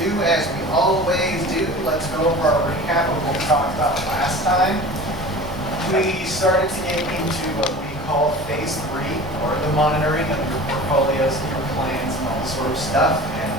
do as we always do. Let's go over our recap of what we talked about last time. We started to get into what we call phase 3, or the monitoring of your portfolios and your plans and all this sort of stuff, and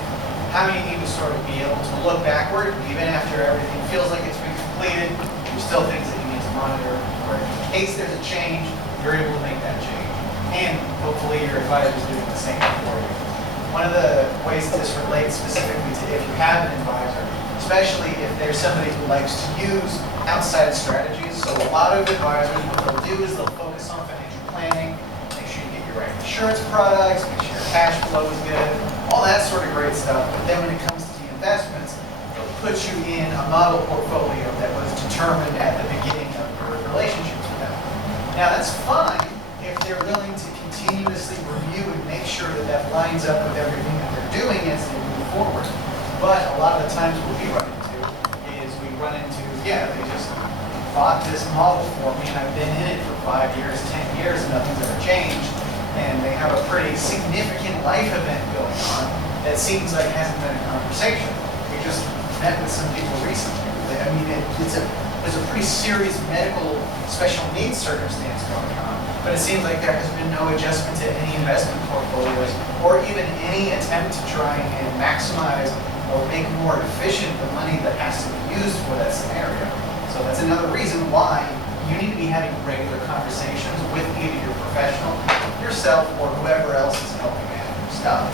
how you need to sort of be able to look backward, even after everything feels like it's been completed. There's still things that you need to monitor, where in case there's a change, you're able to make that change. And hopefully your advisor is doing the same for you. One of the ways this relates specifically to if you have an advisor, especially if there's somebody who likes to use outside strategies. So a lot of advisors, what they'll do is they'll focus on financial planning, make sure you get your right insurance products, make sure your cash flow is good, all that sort of great stuff. But then when it comes to the investments, they'll put you in a model portfolio that was determined at the beginning of your relationships with them. Now that's fine if they're willing to continuously review and make sure that that lines up with everything that they're doing as they move forward. But a lot of the times what we run into is they just bought this model for me and I've been in it for 5 years, 10 years, and nothing's ever changed. And they have a pretty significant life event going on that seems like hasn't been a conversation. We just met with some people recently. I mean, there's a pretty serious medical special needs circumstance going on. But it seems like there has been no adjustment to any investment portfolios or even any attempt to try and maximize or make more efficient the money that has to be used for that scenario. So that's another reason why you need to be having regular conversations with either your professional, yourself, or whoever else is helping manage your stuff.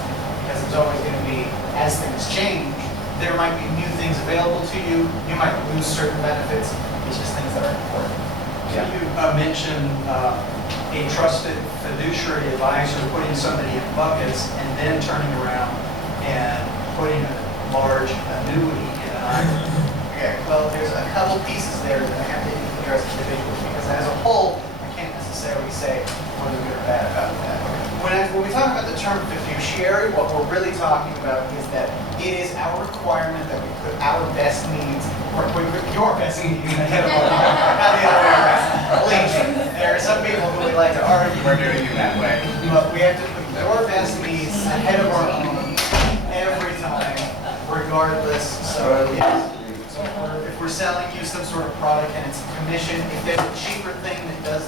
Because there's always going to be, as things change, there might be new things available to you. You might lose certain benefits. It's just things that are important. So you mentioned a trusted fiduciary advisor putting somebody in buckets and then turning around and putting a large annuity in an IRA. Okay, well, there's a couple pieces there that I have to address individually because as a whole, I can't necessarily say whether good or bad about that. When we talk about the term fiduciary, what we're really talking about is that it is our requirement that we put our best needs, or we put your best needs ahead of our own, not the other way around. Believe me, there are some people who would like to argue we're doing it that way, but we have to put your best needs ahead of our own every time, regardless. So yes. So if we're selling you some sort of product and it's a commission, if there's a cheaper thing that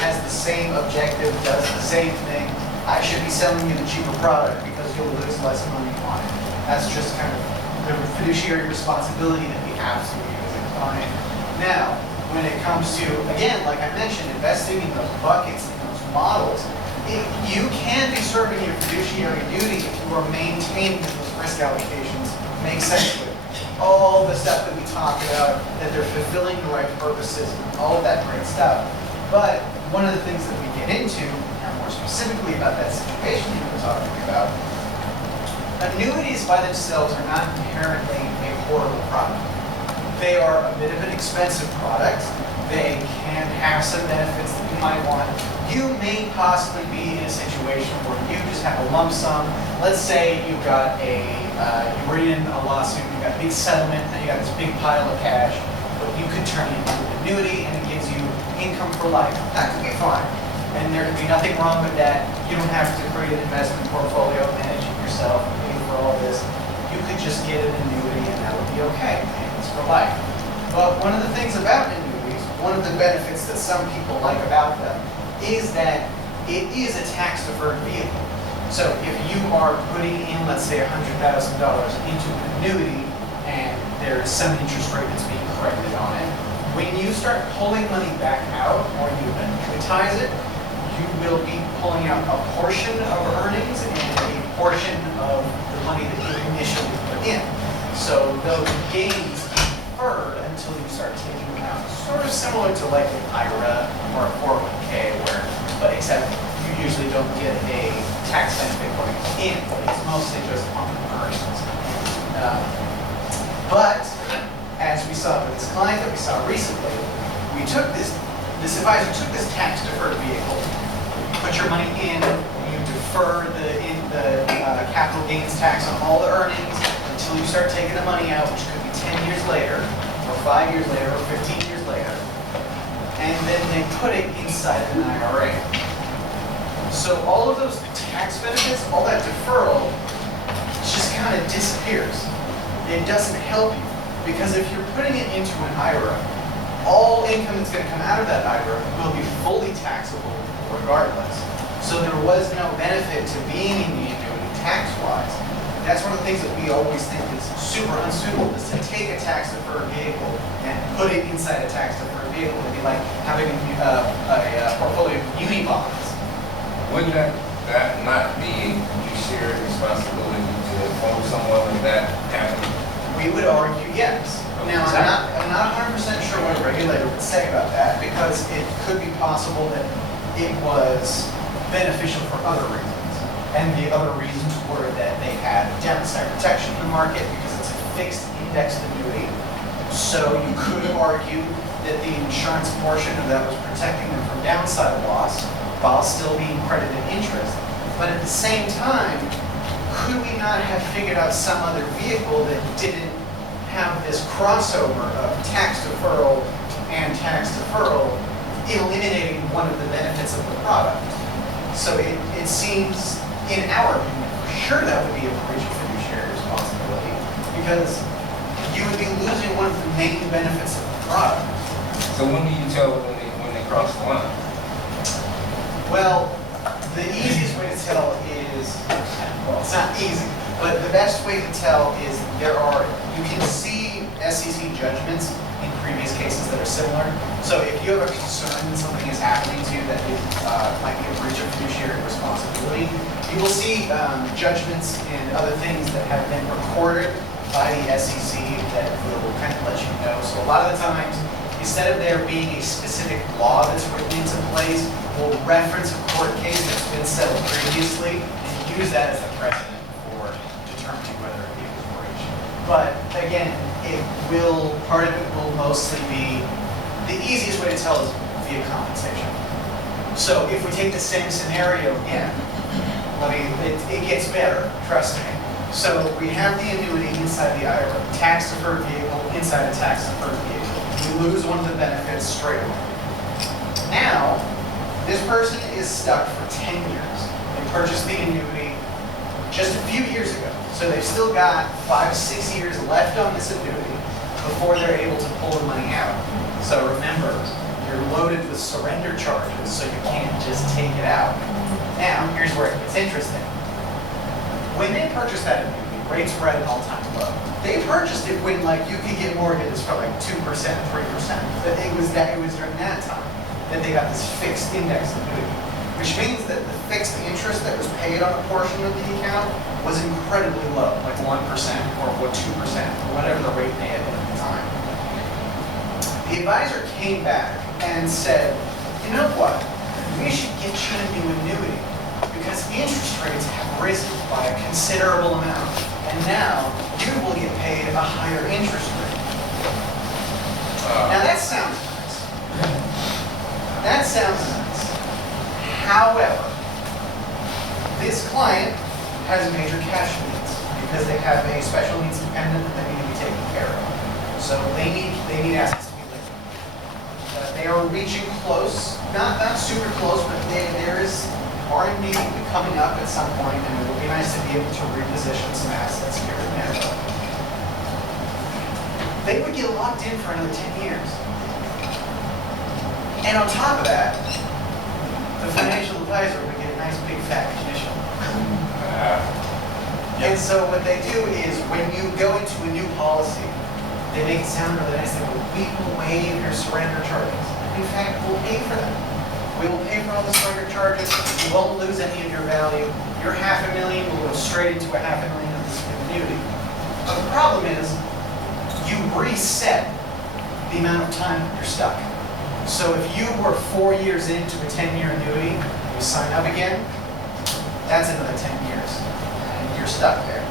has the same objective, does the same thing, I should be selling you the cheaper product because you'll lose less money on it. That's just kind of the fiduciary responsibility that we have to you as a client. Now, when it comes to, again, like I mentioned, investing in those buckets, in those models, you can be serving your fiduciary duty if you are maintaining those risk allocations make sense with all the stuff that we talked about, that they're fulfilling the right purposes, all of that great stuff. But one of the things that we get into, and more specifically about that situation you were talking about, annuities by themselves are not inherently a horrible product. They are a bit of an expensive product. They can have some benefits that you might want. You may possibly be in a situation where you just have a lump sum. Let's say you were in a lawsuit, you got a big settlement, and you got this big pile of cash, but you could turn it into an annuity and it gives you income for life. That could be fine. And there could be nothing wrong with that. You don't have to create an investment portfolio, manage it yourself, pay for all this. You could just get an annuity and that would be okay. It's for life. But one of the things about annuities, one of the benefits that some people like about them, is that it is a tax-deferred vehicle. So if you are putting in, let's say, $100,000 into an annuity and there's some interest rate that's being credited on it, when you start pulling money back out or you annuitize it, you will be pulling out a portion of earnings and a portion of the money that you initially put in. So those gains deferred until you start taking them out. Sort of similar to like an IRA or a 401k, but except you usually don't get a tax benefit going in. It's mostly just on the earnings. But as we saw with this client that we saw recently, we took this advisor took this tax deferred vehicle, put your money in, you defer the capital gains tax on all the earnings until you start taking the money out, which could be 10 years later, or 5 years later, or 15 years later, and then they put it inside an IRA. So all of those tax benefits, all that deferral, just kind of disappears. it doesn't help you. Because if you're putting it into an IRA, all income that's going to come out of that IRA will be fully taxable regardless. So there was no benefit to being in the annuity tax-wise. That's one of the things that we always think is super unsuitable, is to take a tax-deferred vehicle and put it inside a tax-deferred vehicle. It'd be like having a portfolio of muni bonds. Wouldn't that not be a fiduciary responsibility to inform someone of that happening? We would argue yes. Now, I'm not 100% sure what a regulator would say about that, because it could be possible that it was beneficial for other reasons. And the other reasons were that they had downside protection in the market because it's a fixed indexed annuity. So you could argue that the insurance portion of that was protecting them from downside loss while still being credited interest. But at the same time, could we not have figured out some other vehicle that didn't have this crossover of tax deferral and tax deferral, eliminating one of the benefits of the product? So it seems, in our opinion, for sure that would be a breach of fiduciary responsibility, because you would be losing one of the main benefits of the product. So when do you tell when they cross the line? Well, the easiest way to tell is, well, it's not easy, but the best way to tell is you can see SEC judgments in previous cases that are similar. So if you have a concern that something is happening to you that might be a breach of fiduciary responsibility, you will see judgments and other things that have been recorded by the SEC that will kind of let you know. So a lot of the times, instead of there being a specific law that's written into place, we'll reference a court case that's been settled previously and use that as a precedent for determining whether it was breached. But again, part of it will mostly be, the easiest way to tell is via compensation. So if we take the same scenario again, it gets better, trust me. So we have the annuity inside the IRA, tax-deferred vehicle inside a tax-deferred vehicle. We lose one of the benefits straight away. Now, this person is stuck for 10 years. They purchased the annuity just a few years ago. So they've still got 5 to 6 years left on this annuity before they're able to pull the money out. So remember, you're loaded with surrender charges, so you can't just take it out. Now, here's where it gets interesting. When they purchased that annuity, rates were at an all-time low. They purchased it when you could get mortgages for 2%, 3%. But it was during that time that they got this fixed index annuity, which means that the fixed interest that was paid on a portion of the account was incredibly low, like 1% or 2%, or whatever the rate may have been at the time. The advisor came back and said, you know what, we should get you a new annuity because interest rates have risen by a considerable amount, and now you will get paid a higher interest rate. Now that sounds nice. That sounds nice. However, this client has major cash needs because they have a special needs dependent that they need to be taken care of. So they need assets to be liquid. They are reaching close, not super close, but there is R&D coming up at some point, and it would be nice to be able to reposition some assets here and there. They would get locked in for another 10 years. And on top of that, the financial advisor would get a nice big fat commission. And so what they do is when you go into a new policy, they make it sound really nice. They go, we will waive your surrender charges. In fact, we'll pay for them. We will pay for all the surrender charges. You won't lose any of your value. Your $500,000 will go straight into a $500,000 of this annuity. But the problem is, you reset the amount of time you're stuck. So if you were 4 years into a 10-year annuity, you sign up again, that's another 10 years. And you're stuck there.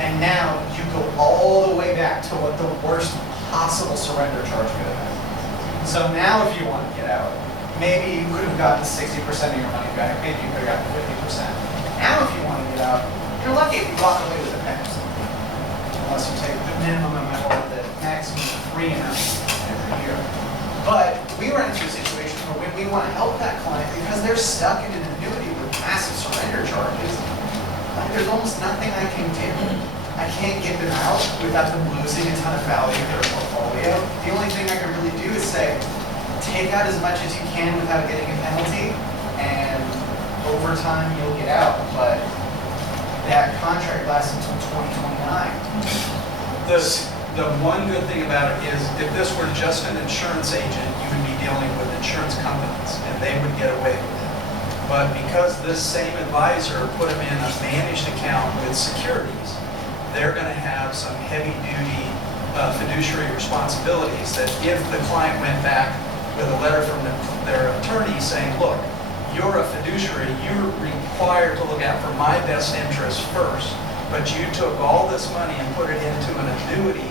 And now you go all the way back to what the worst possible surrender charge could have been. So now if you want to get out, maybe you could have gotten 60% of your money back, maybe you could have gotten 50%. Now if you want to get out, you're lucky if you walk away with a penalty. Unless you take the minimum amount or the maximum free amount every year. But we run into a situation where we want to help that client because they're stuck in an annuity with massive surrender charges. There's almost nothing I can do. I can't get them out without them losing a ton of value in their portfolio. The only thing I can really do is say, take out as much as you can without getting a penalty, and over time you'll get out. But that contract lasts until 2029. The one good thing about it is if this were just an insurance agent, you would be dealing with insurance companies and they would get away with it. But because this same advisor put them in a managed account with securities, they're going to have some heavy-duty fiduciary responsibilities that if the client went back with a letter from their attorney saying, look, you're a fiduciary, you're required to look out for my best interest first, but you took all this money and put it into an annuity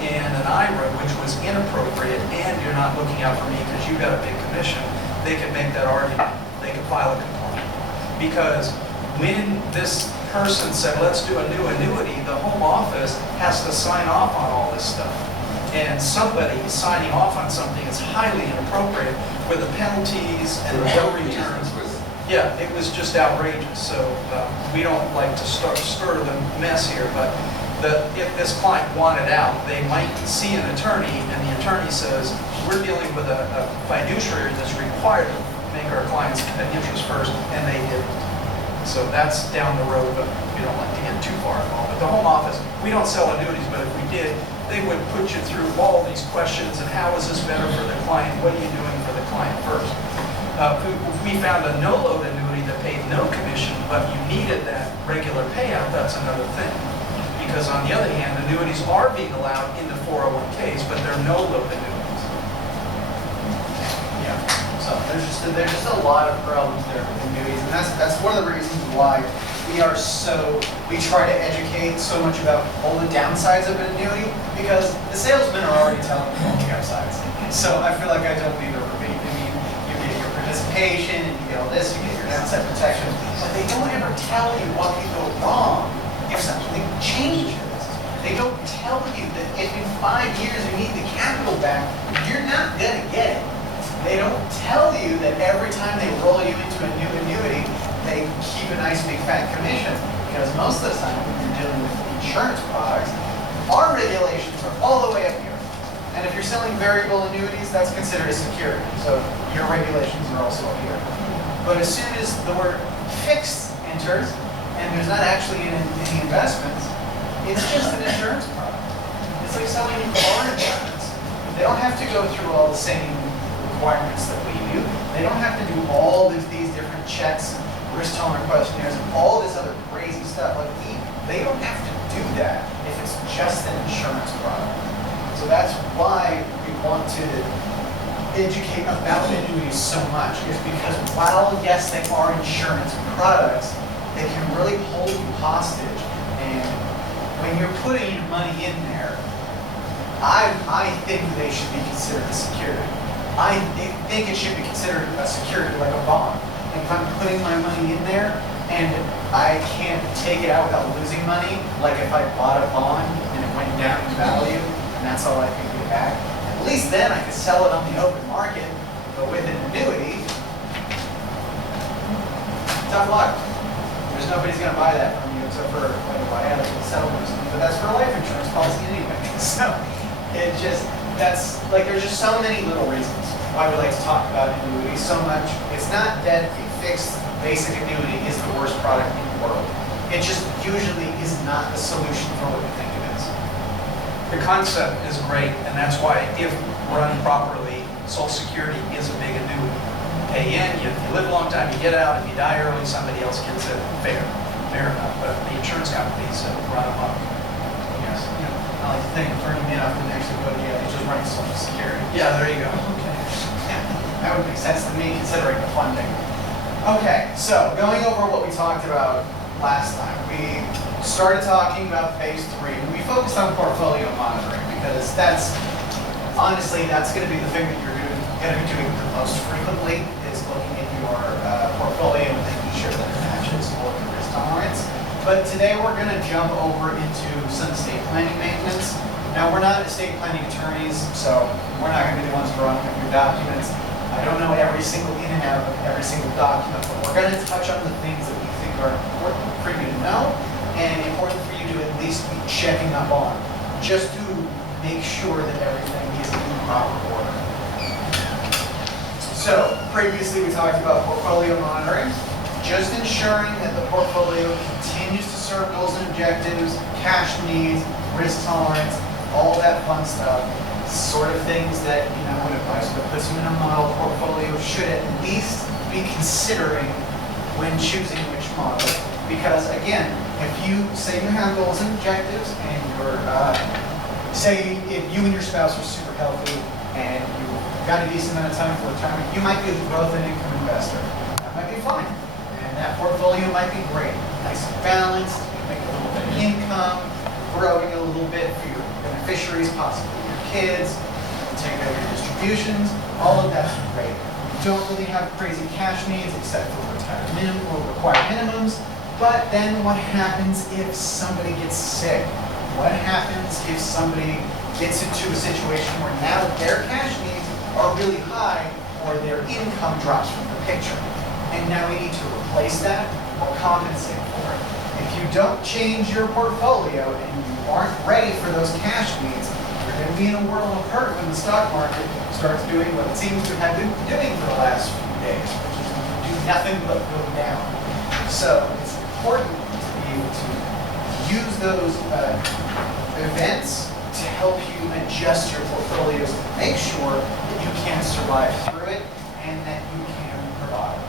and an IRA, which was inappropriate, and you're not looking out for me because you got a big commission, they could make that argument. They could file a complaint. Because when this person said, let's do a new annuity, the home office has to sign off on all this stuff. And somebody signing off on something is highly inappropriate with the penalties and the bill returns. Yeah, it was just outrageous. So we don't like to stir the mess here, but if this client wanted out, they might see an attorney, and the attorney says, we're dealing with a fiduciary that's required to make our clients' interest first, and they didn't. So that's down the road, but we don't like to get too far involved. But the home office, we don't sell annuities, but if we did, they would put you through all these questions, and how is this better for the client? What are you doing for the client first? We found a no-load annuity that paid no commission, but you needed that regular payout. That's another thing. Because on the other hand, annuities are being allowed into 401ks, but they're no-load annuities. Yeah. So there's just a lot of problems there with annuities, and that's one of the reasons why we try to educate so much about all the downsides of an annuity, because the salesmen are already telling you all the upsides. So I feel like I don't need to repeat. I mean, you get your participation, and you get all this, you get your downside protection, but they don't ever tell you what could go wrong if something changes. They don't tell you that if in 5 years you need the capital back, you're not going to get it. They don't tell you that every time they roll you into a new annuity, they keep a nice big fat commission. Because most of the time when you're dealing with insurance products, our regulations are all the way up here. And if you're selling variable annuities, that's considered a security. So your regulations are also up here. But as soon as the word fixed enters, and there's not actually any investments, it's just an insurance product. It's like selling car insurance. They don't have to go through all the same requirements that we do. They don't have to do all these different checks, risk tolerance questionnaires, and all this other crazy stuff. Like they don't have to do that if it's just an insurance product. So that's why we want to educate about annuities so much, is because while yes, they are insurance products, they can really hold you hostage. And when you're putting your money in there, I think they should be considered a security. I think it should be considered a security like a bond. And if I'm putting my money in there and I can't take it out without losing money, like if I bought a bond and it went down in value and that's all I could get back, at least then I could sell it on the open market. But with an annuity, tough luck. There's nobody's going to buy that from you except for like a buyout or a settlement or something. But that's for a life insurance policy anyway. So there's just so many little reasons why we like to talk about annuities so much. It's not that a fixed basic annuity is the worst product in the world. It just usually is not the solution for what we think it is. The concept is great, and that's why if run properly, Social Security is a big annuity. Pay in, you live a long time, you get out, if you die early, somebody else gets it. Fair enough. But the insurance companies run them up. Yes. Yeah. I like to think Bernie Madoff didn't actually go to they just run Social Security. Yeah, there you go. Okay. Yeah, that would make sense to me considering the funding. Okay, so going over what we talked about last time, we started talking about phase 3. We focused on portfolio monitoring because that's going to be the thing that you're going to be doing the most frequently, is looking at your portfolio and making sure that it matches for your risk tolerance. But today we're going to jump over into some estate planning maintenance. Now we're not estate planning attorneys, so we're not going to be the ones drawing up your documents. I don't know every single in and out of every single document, but we're going to touch on the things that we think are important for you to know and important for you to at least checking up on, just to make sure that everything is in proper order. So previously we talked about portfolio monitoring, just ensuring that the portfolio continues to serve goals and objectives, cash needs, risk tolerance, all that fun stuff. Sort of things that, when advisor puts you in a model portfolio should at least be considering when choosing which model. Because again, if you say you have goals and objectives and you're, say if you and your spouse are super healthy and you've got a decent amount of time for retirement, you might be a growth and income investor. That might be fine. And that portfolio might be great. Nice and balanced, you make a little bit of income, growing a little bit for your beneficiaries, possibly your kids, take out your distributions, all of that's great. You don't really have crazy cash needs except for retirement or required minimums. But then what happens if somebody gets sick? What happens if somebody gets into a situation where now their cash needs are really high or their income drops from the picture? And now we need to replace that or compensate for it. If you don't change your portfolio and you aren't ready for those cash needs, you're going to be in a world of hurt when the stock market starts doing what it seems to have been doing for the last few days, which is do nothing but go down. So it's important to be able to use those events to help you adjust your portfolios to make sure that you can survive through it and that you can provide.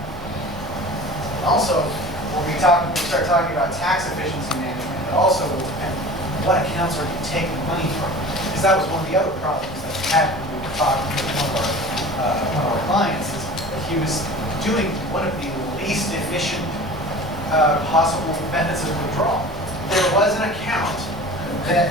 Also, when we start talking about tax efficiency management, it also will depend on what accounts are you taking money from. Because that was one of the other problems that we had when we were talking with one of our clients, is that he was doing one of the least efficient possible methods of withdrawal. There was an account that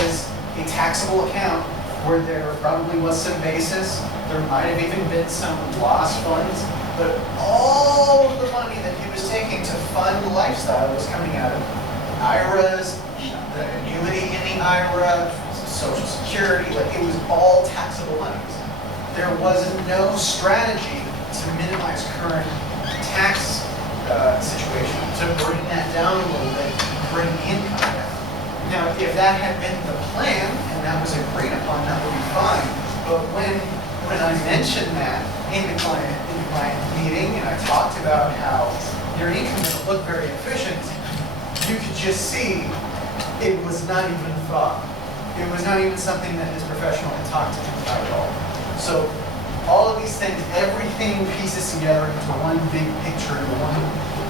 was a taxable account where there probably was some basis. There might have even been some lost funds, but all of the money that he was taking to fund the lifestyle was coming out of IRAs, the annuity in the IRA, Social Security, like it was all taxable monies. There was no strategy to minimize current tax situation, to bring that down a little bit, bring income down. Now, if that had been the plan, and that was agreed upon, that would be fine. But when I mentioned that in the client meeting, and I talked about how your income doesn't look very efficient, you could just see it was not even a thought. It was not even something that his professional had talked to him about at all. So all of these things, everything pieces together into one big picture, into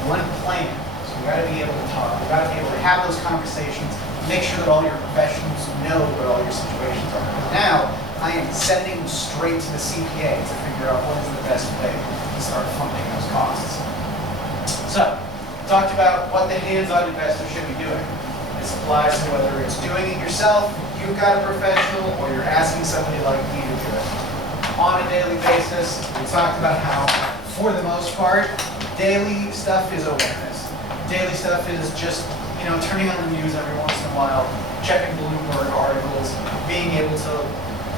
one plan. So we got to be able to talk. We got to be able to have those conversations. Make sure that all your professionals know what all your situations are. Now, I am sending straight to the CPA to figure out what is the best way to start funding those costs. So, talked about what the hands-on investor should be doing. This applies to whether it's doing it yourself, you've got a professional, or you're asking somebody like me to do it. On a daily basis, we talked about how, for the most part, daily stuff is awareness. Daily stuff is just, turning on the news every once in a while, checking Bloomberg articles, being able to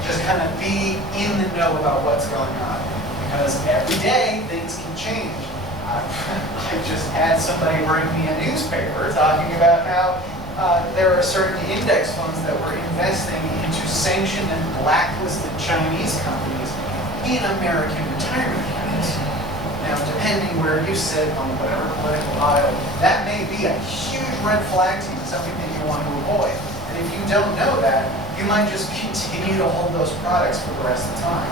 just kind of be in the know about what's going on. Because every day, things can change. I just had somebody bring me a newspaper talking about how there are certain index funds that were investing into sanctioned and blacklisted Chinese companies in American retirement accounts. Now, depending where you sit on whatever political aisle, that may be a huge red flag to you, something that you want to avoid. And if you don't know that, you might just continue to hold those products for the rest of the time.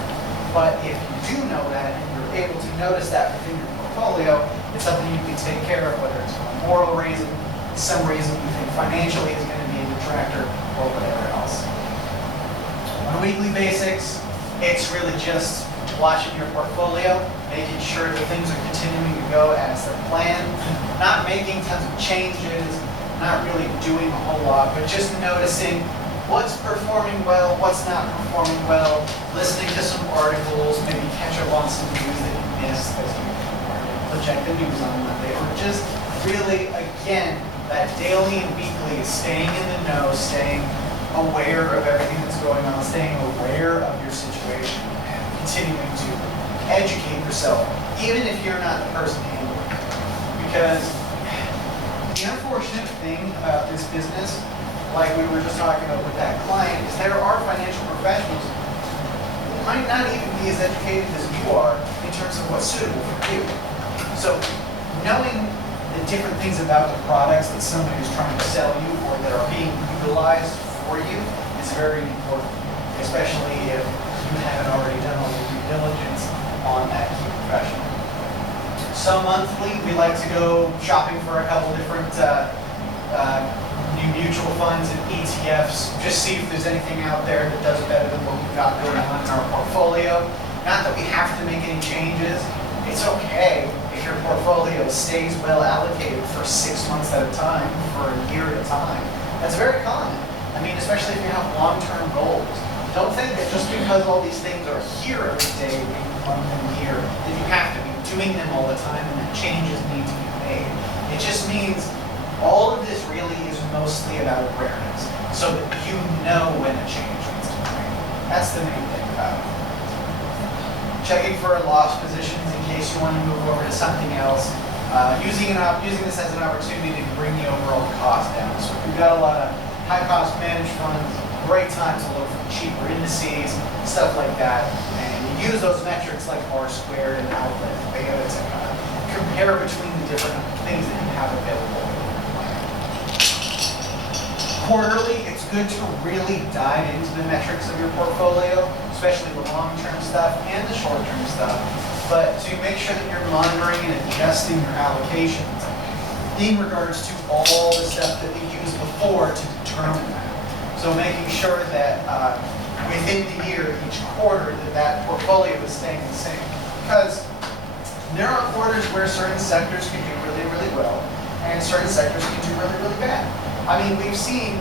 But if you do know that and you're able to notice that within your portfolio, it's something you can take care of, whether it's for a moral reason, some reason you think financially is going to be a detractor, or whatever else. On a weekly basis, it's really just watching your portfolio, making sure that things are continuing to go as they're planned, not making tons of changes, not really doing a whole lot, but just noticing what's performing well, what's not performing well, listening to some articles, maybe catch up on some news that you missed because you project the news on Monday, or just really, again, that daily and weekly is staying in the know, staying aware of everything that's going on, staying aware of your situation, and continuing to educate yourself, even if you're not the person handling it. Because the unfortunate thing about this business, a like we were just talking about with that client, is there are financial professionals who might not even be as educated as you are in terms of what's suitable for you. So knowing the different things about the products that somebody is trying to sell you or that are being utilized for you is very important, especially if you haven't already done all the due diligence on that key professional. So monthly, we like to go shopping for a couple different new mutual funds and ETFs, just see if there's anything out there that does better than what we've got going on in our portfolio. Not that we have to make any changes. It's okay if your portfolio stays well allocated for 6 months at a time, for a year at a time. That's very common. I mean, especially if you have long-term goals. Don't think that just because all these things are here every day, week, month, and year, that you have to be doing them all the time and that changes need to be made. It just means all of this really is mostly about awareness, so that you know when a change needs to be made. That's the main thing about it. Checking for loss positions in case you want to move over to something else. Using this as an opportunity to bring the overall cost down. So if you've got a lot of high-cost managed funds, great time to look for cheaper indices, stuff like that. And you use those metrics like R squared and outlet beta to kind of compare between the different things that you have available. Quarterly, it's good to really dive into the metrics of your portfolio, especially the long-term stuff and the short-term stuff, but to make sure that you're monitoring and adjusting your allocations in regards to all the stuff that we used before to determine that. So making sure that within the year, each quarter, that portfolio is staying the same. Because there are quarters where certain sectors can do really, really well, and certain sectors can do really, really bad. I mean, we've seen,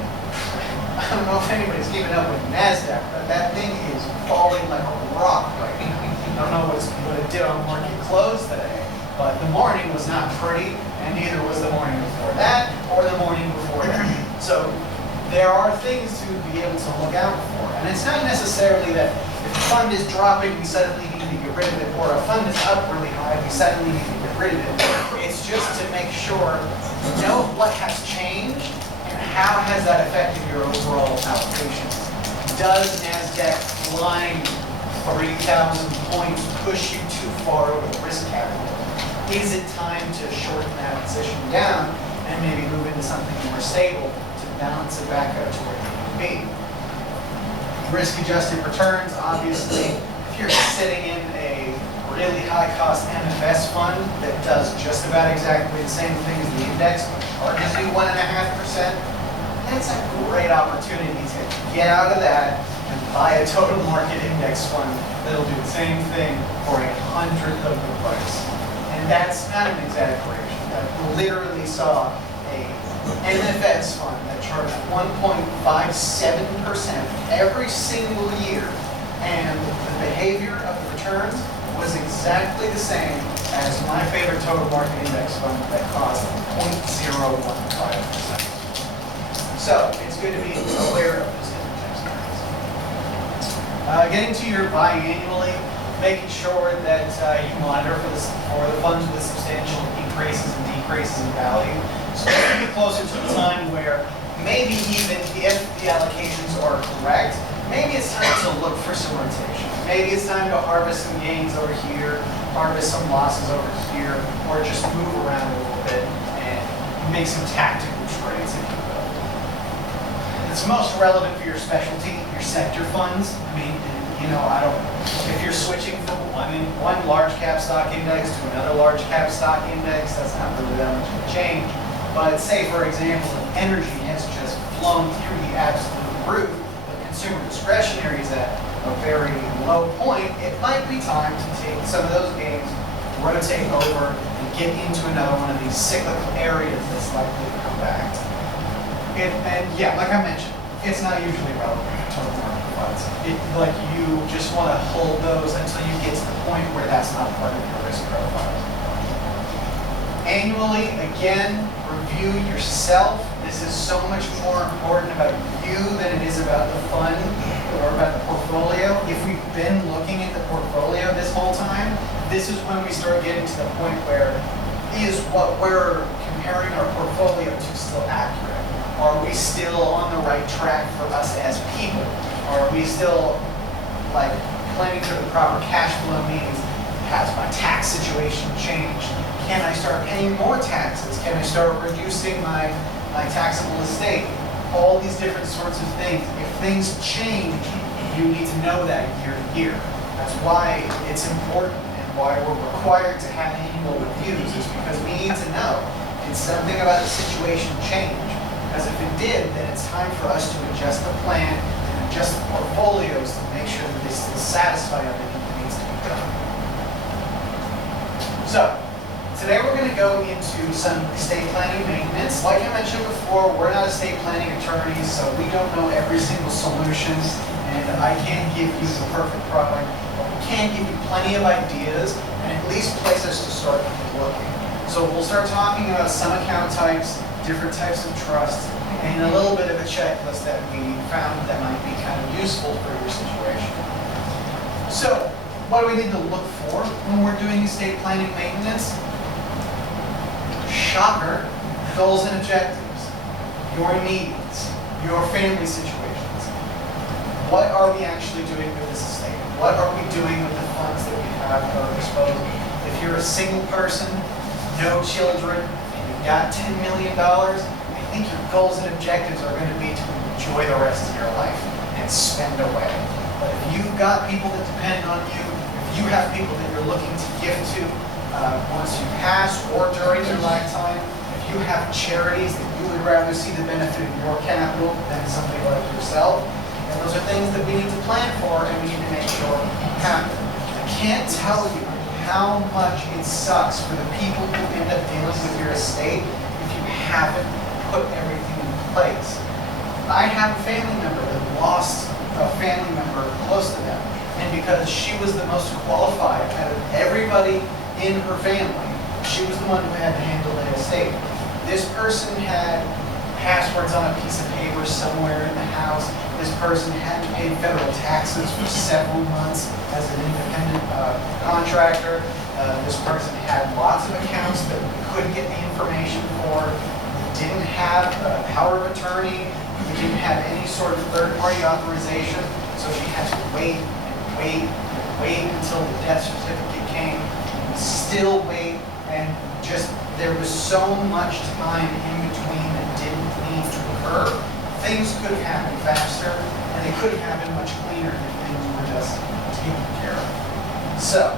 I don't know if anybody's keeping up with NASDAQ, but that thing is falling like a rock right now. I don't know what it did on market close today, but the morning was not pretty, and neither was the morning before that, or the morning before that. So there are things to be able to look out for. And it's not necessarily that if a fund is dropping, we suddenly need to get rid of it, or a fund is up really high, we suddenly need to get rid of it. It's just to make sure you know what has changed and how has that affected your overall allocations. Does NASDAQ flying 3,000 points push you too far over the risk capital? Is it time to shorten that position down and maybe move into something more stable to balance it back up to where you need to be? Risk-adjusted returns, obviously, if you're sitting in a really high-cost MFS fund that does just about exactly the same thing as the index, or gives you 1.5%, that's a great opportunity to get out of that and buy a total market index fund that'll do the same thing for 1/100th of the price. And that's not an exaggeration. I literally saw a MFS fund that charged 1.57% every single year, and the behavior of the returns was exactly the same as my favorite total market index fund that cost 0.015%. So it's good to be aware of those different types of. Getting to your biannually, making sure that you monitor for the funds with substantial increases and decreases in value. So it's be closer to the time where maybe even if the allocations are correct, maybe it's time to look for some rotation. Maybe it's time to harvest some gains over here, harvest some losses over here, or just move around a little bit and make some tactical trades, if you will. It's most relevant for your specialty, your sector funds. I mean, you know, if you're switching from one large cap stock index to another large cap stock index, that's not really that much of a change. But say, for example, if energy has just flown through the absolute roof, but consumer discretionary is at a very low point, it might be time to take some of those gains, rotate over, and get into another one of these cyclical areas that's likely to come back. And yeah, like I mentioned, it's not usually relevant to total market funds. Like you just want to hold those until you get to the point where that's not part of your risk profile. Annually, again, review yourself. This is so much more important about you than it is about the fund or about the portfolio. If we've been looking at the portfolio this whole time, this is when we start getting to the point where is what we're comparing our portfolio to still accurate? Are we still on the right right track for us as people? Or are we still like planning for the proper cash flow means? Has my tax situation changed? Can I start paying more taxes? Can I start reducing my taxable estate? All these different sorts of things. If things change, you need to know that year to year. That's why it's important and why we're required to have annual reviews, is because we need to know, did something about the situation change? Because if it did, then it's time for us to adjust the plan and adjust the portfolios to make sure that they still satisfy everything that needs to be done. So, today we're going to go into some estate planning maintenance. Like I mentioned before, we're not estate planning attorneys, so we don't know every single solution, and I can't give you the perfect product, but we can give you plenty of ideas and at least places to start looking. So we'll start talking about some account types, different types of trusts, and a little bit of a checklist that we found that might be kind of useful for your situation. So, what do we need to look for when we're doing estate planning maintenance? Shocker, goals and objectives, your needs, your family situations. What are we actually doing with this estate? What are we doing with the funds that we have at our disposal? If you're a single person, no children, and you've got $10 million, I think your goals and objectives are going to be to enjoy the rest of your life and spend away. But if you've got people that depend on you, if you have people that you're looking to give to once you pass or during your lifetime, if you have charities that you would rather see the benefit of your capital than somebody like yourself, and those are things that we need to plan for and we need to make sure happen. I can't tell you how much it sucks for the people who end up dealing with your estate if you haven't put everything in place. I have a family member that lost a family member close to them, and because she was the most qualified out of everybody in her family, she was the one who had to handle the estate. This person had passwords on a piece of paper somewhere in the house. This person hadn't paid federal taxes for several months as an independent contractor. This person had lots of accounts that we couldn't get the information for. We didn't have a power of attorney. We didn't have any sort of third-party authorization. So she had to wait and wait and wait until the death certificate came. Still wait, and just there was so much time in between that didn't need to occur. Things could have happened faster, and they could have happened much cleaner if things were just taken care of. So,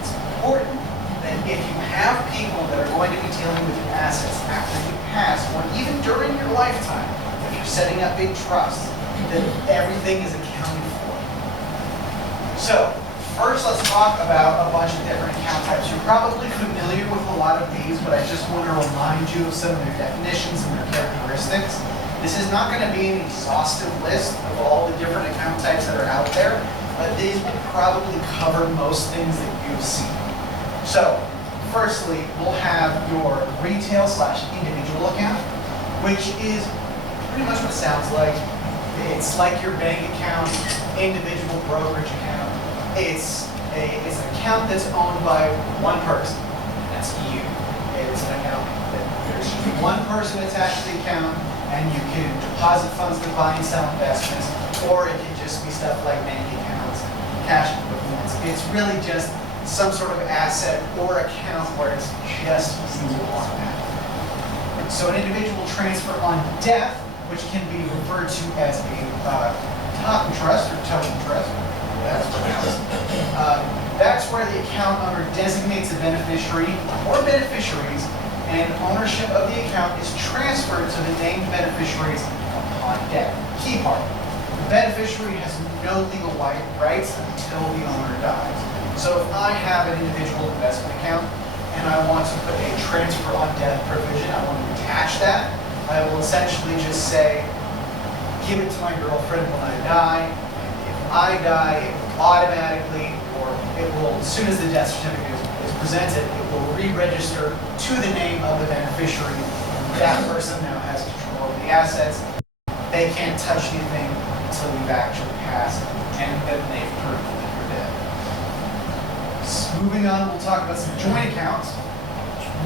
it's important that if you have people that are going to be dealing with your assets after you pass, or even during your lifetime, if you're setting up big trusts, that everything is accounted for. So, first, let's talk about a bunch of different account types. You're probably familiar with a lot of these, but I just want to remind you of some of their definitions and their characteristics. This is not going to be an exhaustive list of all the different account types that are out there, but these will probably cover most things that you've seen. So, firstly, we'll have your retail/individual account, which is pretty much what it sounds like. It's like your bank account, individual brokerage account. It's an account that's owned by one person, and that's you. It's an account that there's one person attached to the account, and you can deposit funds to buy and sell investments, or it can just be stuff like bank accounts, cash equivalents. It's really just some sort of asset or account where it's just you on that. So an individual transfer on death, which can be referred to as a token trust or token trust. That's where the account owner designates a beneficiary or beneficiaries, and ownership of the account is transferred to the named beneficiaries upon death. Key part, the beneficiary has no legal rights until the owner dies. So if I have an individual investment account and I want to put a transfer on death provision, I want to attach that, I will essentially just say, give it to my girlfriend when I die. I die, it will automatically, or it will, as soon as the death certificate is presented, it will re-register to the name of the beneficiary. That person now has control of the assets. They can't touch anything until you've actually passed, and then they've proved that you're dead. So moving on, we'll talk about some joint accounts.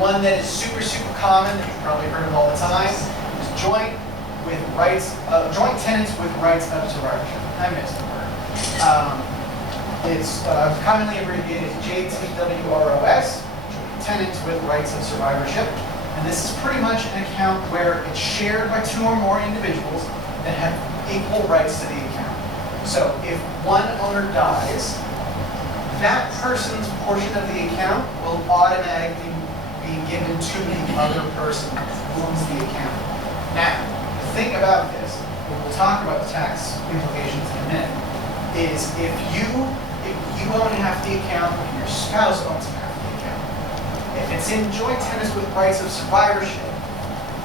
One that is super, super common, that you've probably heard of all the time, is joint with rights, joint tenants with rights of survivorship. I missed the word. It's commonly abbreviated JTWROS, tenants with rights of survivorship. And this is pretty much an account where it's shared by two or more individuals that have equal rights to the account. So if one owner dies, that person's portion of the account will automatically be given to the other person who owns the account. Now, the thing about this, and we'll talk about the tax implications in a minute, is if you own half the account and your spouse owns half the account, if it's in joint tenants with rights of survivorship,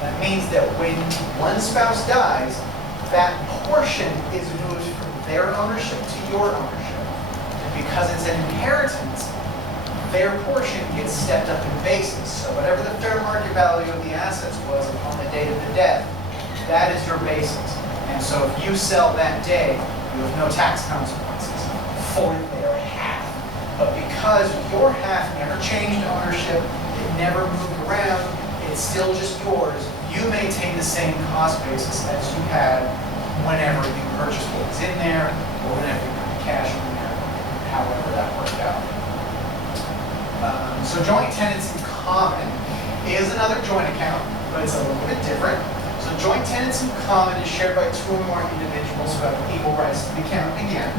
that means that when one spouse dies, that portion is moved from their ownership to your ownership. And because it's an inheritance, their portion gets stepped up in basis. So whatever the fair market value of the assets was upon the date of the death, that is your basis. And so if you sell that day, you have no tax consequences for their half. But because your half never changed ownership, it never moved around, it's still just yours, you maintain the same cost basis as you had whenever you purchased what was in there, or whenever you put the cash in there, however that worked out. So joint tenants in common is another joint account, but it's a little bit different. So joint tenants in common is shared by two or more individuals who have equal rights to the account again.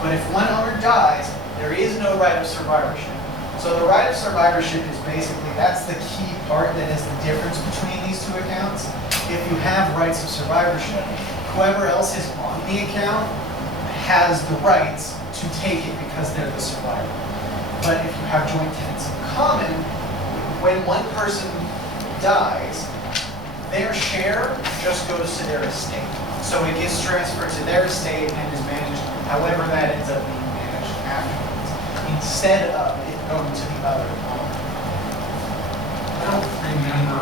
But if one owner dies, there is no right of survivorship. So the right of survivorship is basically, that's the key part that is the difference between these two accounts. If you have rights of survivorship, whoever else is on the account has the rights to take it because they're the survivor. But if you have joint tenants in common, when one person dies, their share just goes to their estate. So it gets transferred to their estate and is managed however that ends up being managed afterwards, instead of it going to the other owner. I don't remember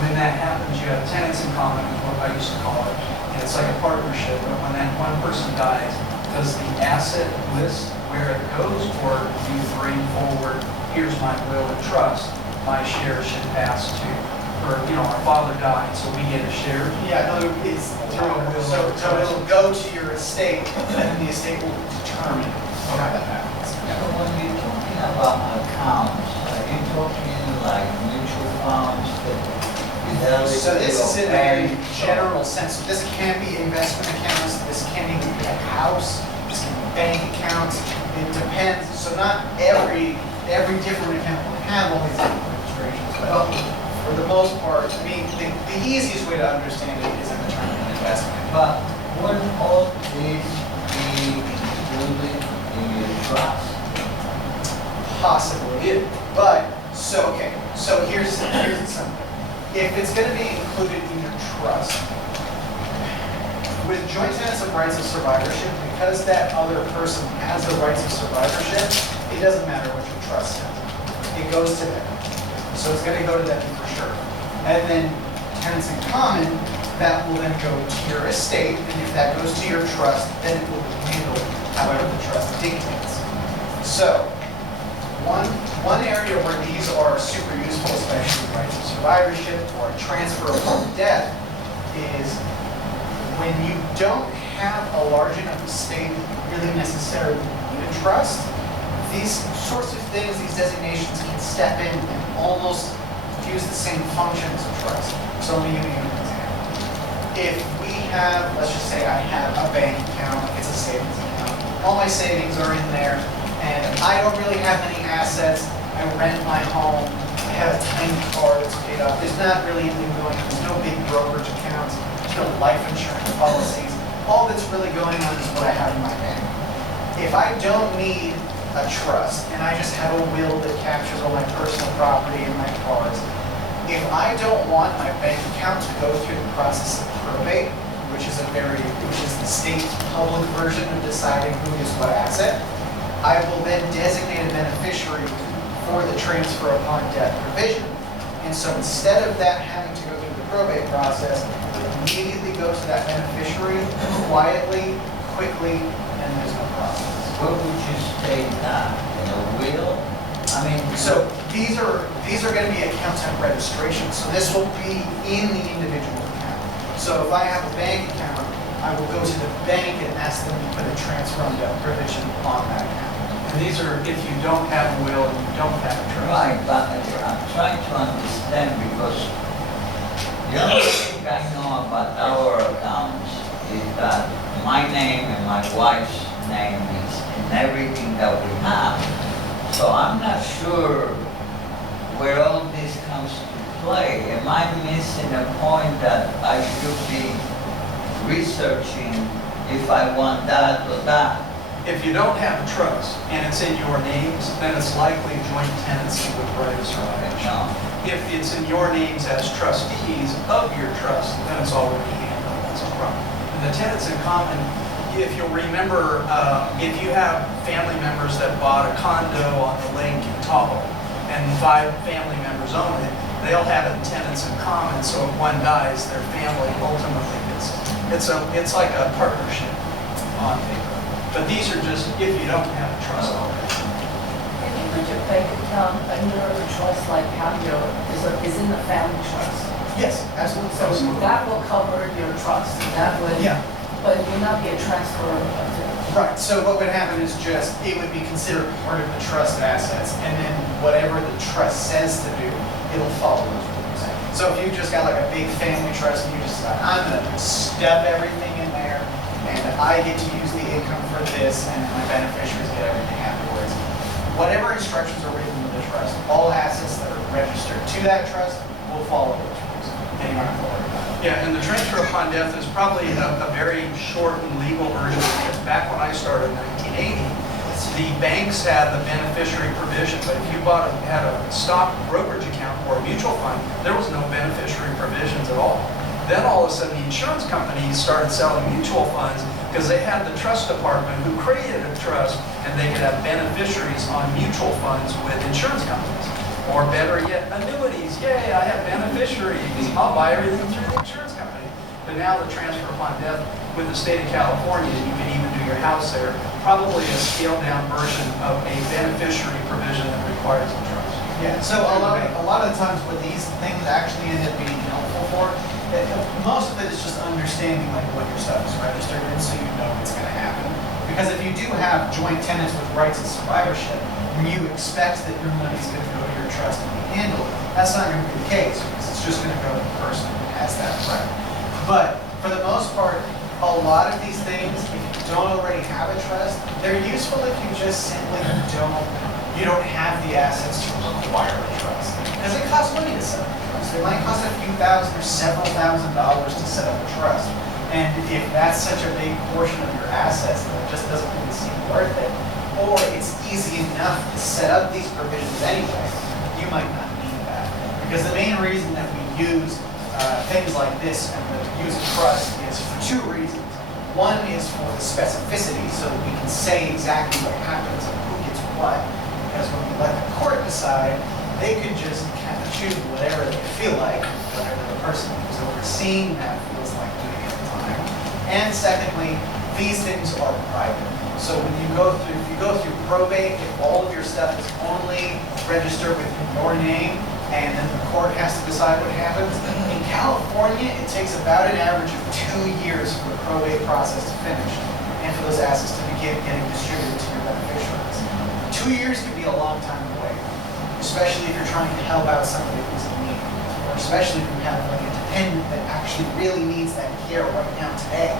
when that happens. You have tenants in common, is what I used to call it. And it's like a partnership, but when that one person dies, does the asset list where it goes, or do you bring forward, here's my will and trust, my share should pass to, or, our father died, so we get a share? Yeah, no, it's through a will. So it'll go to your estate, and then the estate will determine how that happens. So when you're talking about accounts, are you talking like mutual funds that So this is in a very general sense. So this can be investment accounts, this can even be a house, this can be bank accounts. It depends. So not every different account will have all these different registrations. But for the most part, I mean, the easiest way to understand it is in the term of investment. But wouldn't all these be included in your trust? Possibly, but so here's something. If it's going to be included in your trust, with joint tenants of rights of survivorship, because that other person has the rights of survivorship, it doesn't matter what your trust says. It goes to them. So it's going to go to them for sure. And then tenants in common, that will then go to your estate, and if that goes to your trust, then it will be handled however the trust dictates. So one area where these are super useful, especially rights of survivorship or a transfer upon death, is when you don't have a large enough estate that you really necessarily need a trust. These sorts of things, these designations can step in and almost use the same function as a trust. So let me give you an example. If we have, let's just say I have a bank account, it's a savings account. All my savings are in there, and I don't really have any assets. I rent my home. I have a tiny car that's paid off. There's not really anything going on. There's no big brokerage accounts. There's no life insurance policies. All that's really going on is what I have in my bank. If I don't need a trust and I just have a will that captures all my personal property and my cars, if I don't want my bank account to go through the process of probate, which is the state's public version of deciding who is what asset, I will then designate a beneficiary for the transfer upon death provision. And so instead of that having to go through the probate process, it will immediately go to that beneficiary quietly, quickly, and there's no process. Where would you state that? In a will? I mean, So these are going to be account type registrations. So this will be in the individual So if I have a bank account, I will go to the bank and ask them to put a transfer on debt provision on that account. And these are if you don't have a will and you don't have a trust. Right, but I'm trying to understand because the only thing I know about our accounts is that my name and my wife's name is in everything that we have. So I'm not sure where all this comes to play. Am I missing a point that I should be researching if I want that or that? If you don't have a trust and it's in your names, then it's likely joint tenancy with rights or obligations. No. If it's in your names as trustees of your trust, then it's already handled, that's a problem. And the tenants in common, if you'll remember, if you have family members that bought a condo on the lake in Tahoe, and 5 family members own it, they'll have it in tenants in common, so if one dies, their family ultimately gets it. It's like a partnership on paper. But these are just if you don't have a trust already. If you put your bank account under a trust like Pablo is in the family trust, Yes, absolutely. so that will cover your trust, that would, Yeah. but it will not be a transfer of the. Right, so what would happen is just, it would be considered part of the trust assets, and then whatever the trust says to do, it'll follow those rules. So if you just got like a big family trust, and you just decide, I'm gonna stuff everything in there, and I get to use the income for this, and my beneficiaries get everything afterwards. Whatever instructions are written in the trust, all assets that are registered to that trust will follow those rules. And you don't have to worry about it. Yeah, and the transfer upon death is probably a very short and legal version, because back when I started in 1980, the banks had the beneficiary provision, but if you had a stock brokerage account or a mutual fund, there was no beneficiary provisions at all. Then all of a sudden, the insurance companies started selling mutual funds because they had the trust department who created a trust, and they could have beneficiaries on mutual funds with insurance companies. Or better yet, annuities. Yay, I have beneficiaries. I'll buy everything through the insurance company. But now the transfer upon death with the state of California, you can even do your house there, probably a scaled down version of a beneficiary provision that requires a trust. Yeah, so a lot of the times what these things actually end up being helpful for, most of it is just understanding like what your stuff is registered in, so you know what's going to happen. Because if you do have joint tenants with rights of survivorship, and you expect that your money's going to go to your trust and be handled, that's not going to be the case, because it's just going to go to the person who has that right. But for the most part, a lot of these things, if you don't already have a trust, they're useful if you just simply don't have the assets to require a trust. Because it costs money to set up a trust. It might cost a few thousand or several $1,000s to set up a trust. And if that's such a big portion of your assets that it just doesn't really seem worth it, or it's easy enough to set up these provisions anyway, you might not need that. Because the main reason that we use things like this and use a trust is for 2 reasons. One is for the specificity, so that we can say exactly what happens and who gets what. Because when we let the court decide, they can just kind of choose whatever they feel like, whatever the person who's overseeing that feels like doing at the time. And secondly, these things are private. So when you go through probate, if all of your stuff is only registered within your name, and then the court has to decide what happens, in California, it takes about an average of 2 years for the probate process to finish, and for those assets to begin getting distributed to your beneficiaries. 2 years can be a long time to wait, especially if you're trying to help out somebody who's in need, or especially if you have like a dependent that actually really needs that care right now today.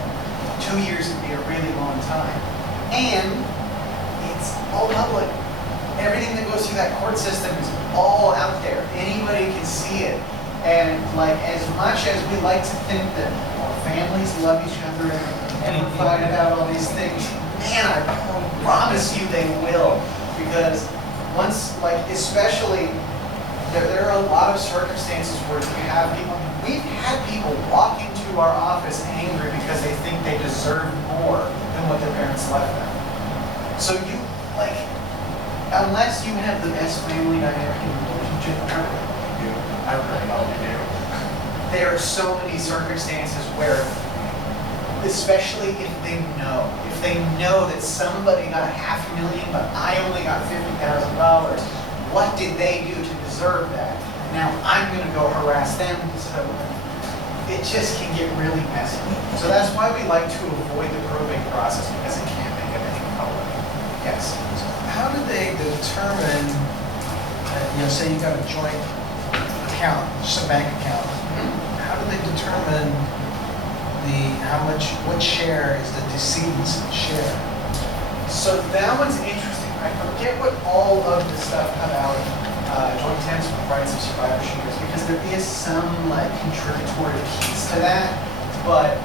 2 years can be a really long time. And it's all public. Everything that goes through that court system is all out there. Anybody can see it. And like, as much as we like to think that our families love each other and never fight about all these things, man, I promise you they will. Because once, like, especially, there are a lot of circumstances where we've had people walk into our office angry because they think they deserve more than what their parents left them. So you, like, unless you have the best family dynamic in the relationship, I really hope you do. There are so many circumstances where, especially if they know that somebody got $500,000, but I only got $50,000, what did they do to deserve that? Now I'm going to go harass them. So it just can get really messy. So that's why we like to avoid the probate process, because it can't make everything public. Yes. How do they determine, say you got a joint account, just a bank account, how do they determine what share is the decedent's share? So that one's interesting. I forget what all of the stuff about joint tenants with rights of survivorship is, because there is some like contributory piece to that. But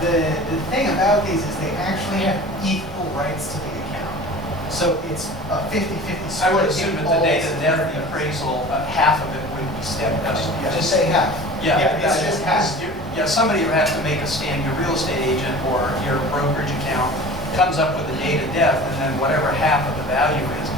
the thing about these is they actually have equal rights to the account. So it's a 50-50 split. I would assume in at the all date of death, the scenarios. appraisal, half of it would be stepped up. Just say half. Yeah, it's just half. Yeah, somebody would have to make a stand, your real estate agent or your brokerage account comes up with the date of death, and then whatever half of the value is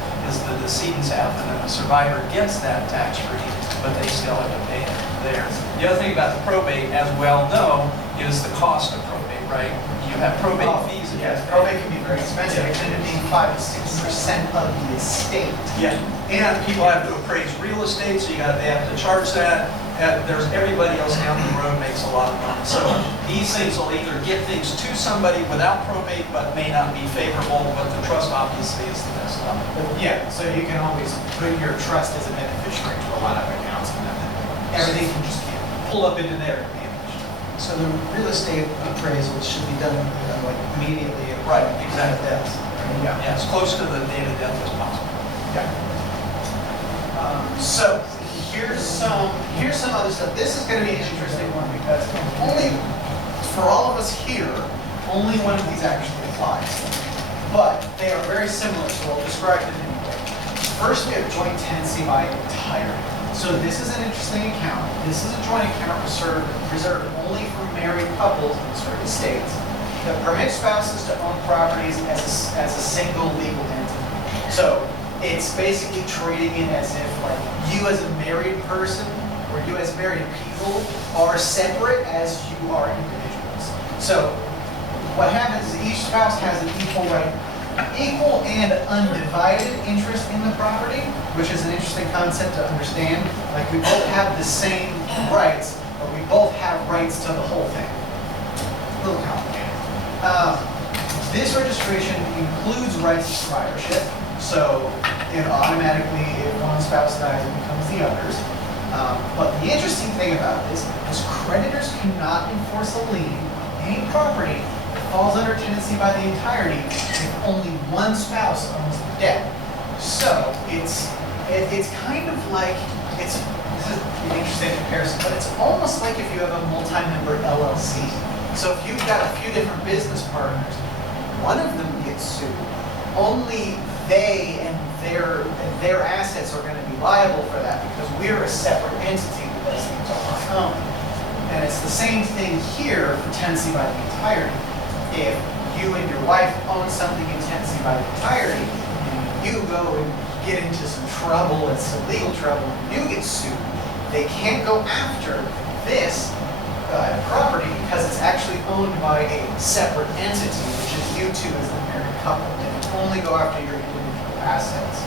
the decedent's half, and then the survivor gets that tax-free, but they still have to pay it theirs. The other thing about the probate, as well know, is the cost of probate, right? You have probate fees. that you Yes, have to pay. probate can be very expensive. It can be 5 to 6% of the estate. Yeah, and people have to appraise real estate, so they have to charge that. There's everybody else down the road makes a lot of money. So these things will either get things to somebody without probate, but may not be favorable, but the trust obviously is the best option. Yeah, so you can always put your trust as a beneficiary to a lot of accounts, and then everything can just get pulled up into there and managed. So the real estate appraisal should be done like immediately. Right, Exactly. exactly. Yeah. Yeah, as close to the date of death as possible. Yeah. So here's some other stuff. This is going to be an interesting one, because only for all of us here, only one of these actually applies. But they are very similar, so I'll describe them anyway. First, we have joint tenancy by entirety. So this is an interesting account. This is a joint account reserved only for married couples in certain states that permit spouses to own properties as a single legal entity. So it's basically treating it as if like you as a married person or you as married people are separate as you are individuals. So what happens is each spouse has an equal and undivided interest in the property, which is an interesting concept to understand. Like we both have the same rights, but we both have rights to the whole thing. A little complicated. This registration includes rights of survivorship, so it automatically, if one spouse dies, it becomes the other's. But the interesting thing about this is creditors cannot enforce a lien on any property that falls under tenancy by the entirety if only one spouse owns the debt. So it's kind of like, this is an interesting comparison, but it's almost like if you have a multi-member LLC. So if you've got a few different business partners, one of them gets sued, only they and their assets are going to be liable for that, because we're a separate entity that those things are our own. And it's the same thing here for tenancy by the entirety. If you and your wife own something in tenancy by the entirety, and you go and get into some trouble, it's some legal trouble, and you get sued, they can't go after this property because it's actually owned by a separate entity, which is you two as the married couple. They can only go after your individual assets.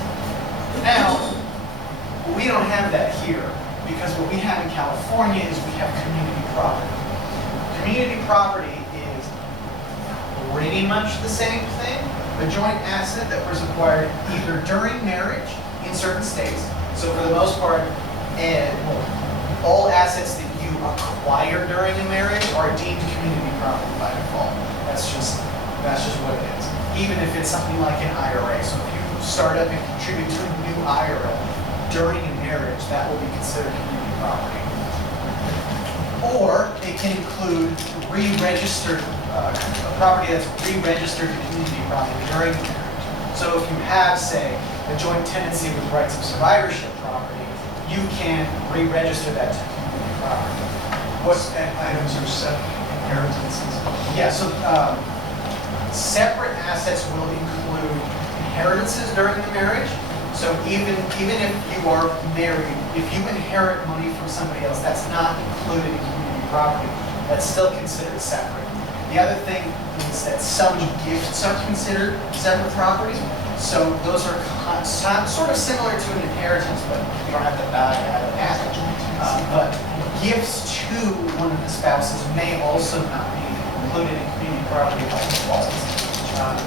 Now, we don't have that here, because what we have in California is we have community property. Community property is pretty much the same thing, a joint asset that was acquired either during marriage in certain states. So for the most part, all assets that you acquire during a marriage are deemed community property by default. That's just what it is. Even if it's something like an IRA. So if you start up and contribute to a new IRA during a marriage, that will be considered community property. Or it can include re-registered property that's re-registered to community property during the marriage. So if you have, say, a joint tenancy with rights of survivorship property, you can re-register that to community property. What items are separate inheritances? Yeah, so separate assets will include inheritances during the marriage. So even if you are married, if you inherit money from somebody else, that's not included in community property. That's still considered separate. The other thing is that some gifts are considered separate property. So those are sort of similar to an inheritance, but you don't have to die to have an asset. But gifts to one of the spouses may also not be included in community property by default.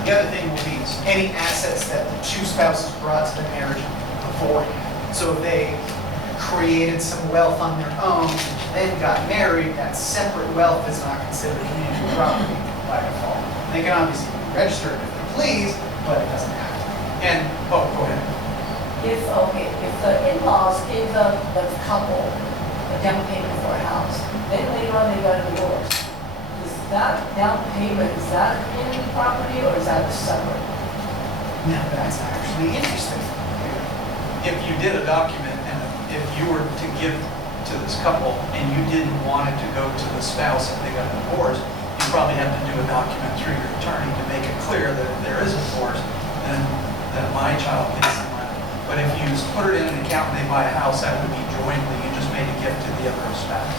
The other thing will be any assets that the two spouses brought to the marriage beforehand. So if they created some wealth on their own, then got married, that separate wealth is not considered community property by default. They can obviously be registered if they please, but it doesn't have to. And, oh, go ahead. If the in-laws give the couple a down payment for a house, then later on they got a divorce, is that down payment, is that community property or is that separate? Now, that's actually interesting. If you did a document and if you were to give to this couple and you didn't want it to go to the spouse if they got divorced, you probably have to do a document through your attorney to make it clear that if there is a divorce, then my child gets the money. But if you put it in an account and they buy a house, that would be jointly. You just made a gift to the other spouse.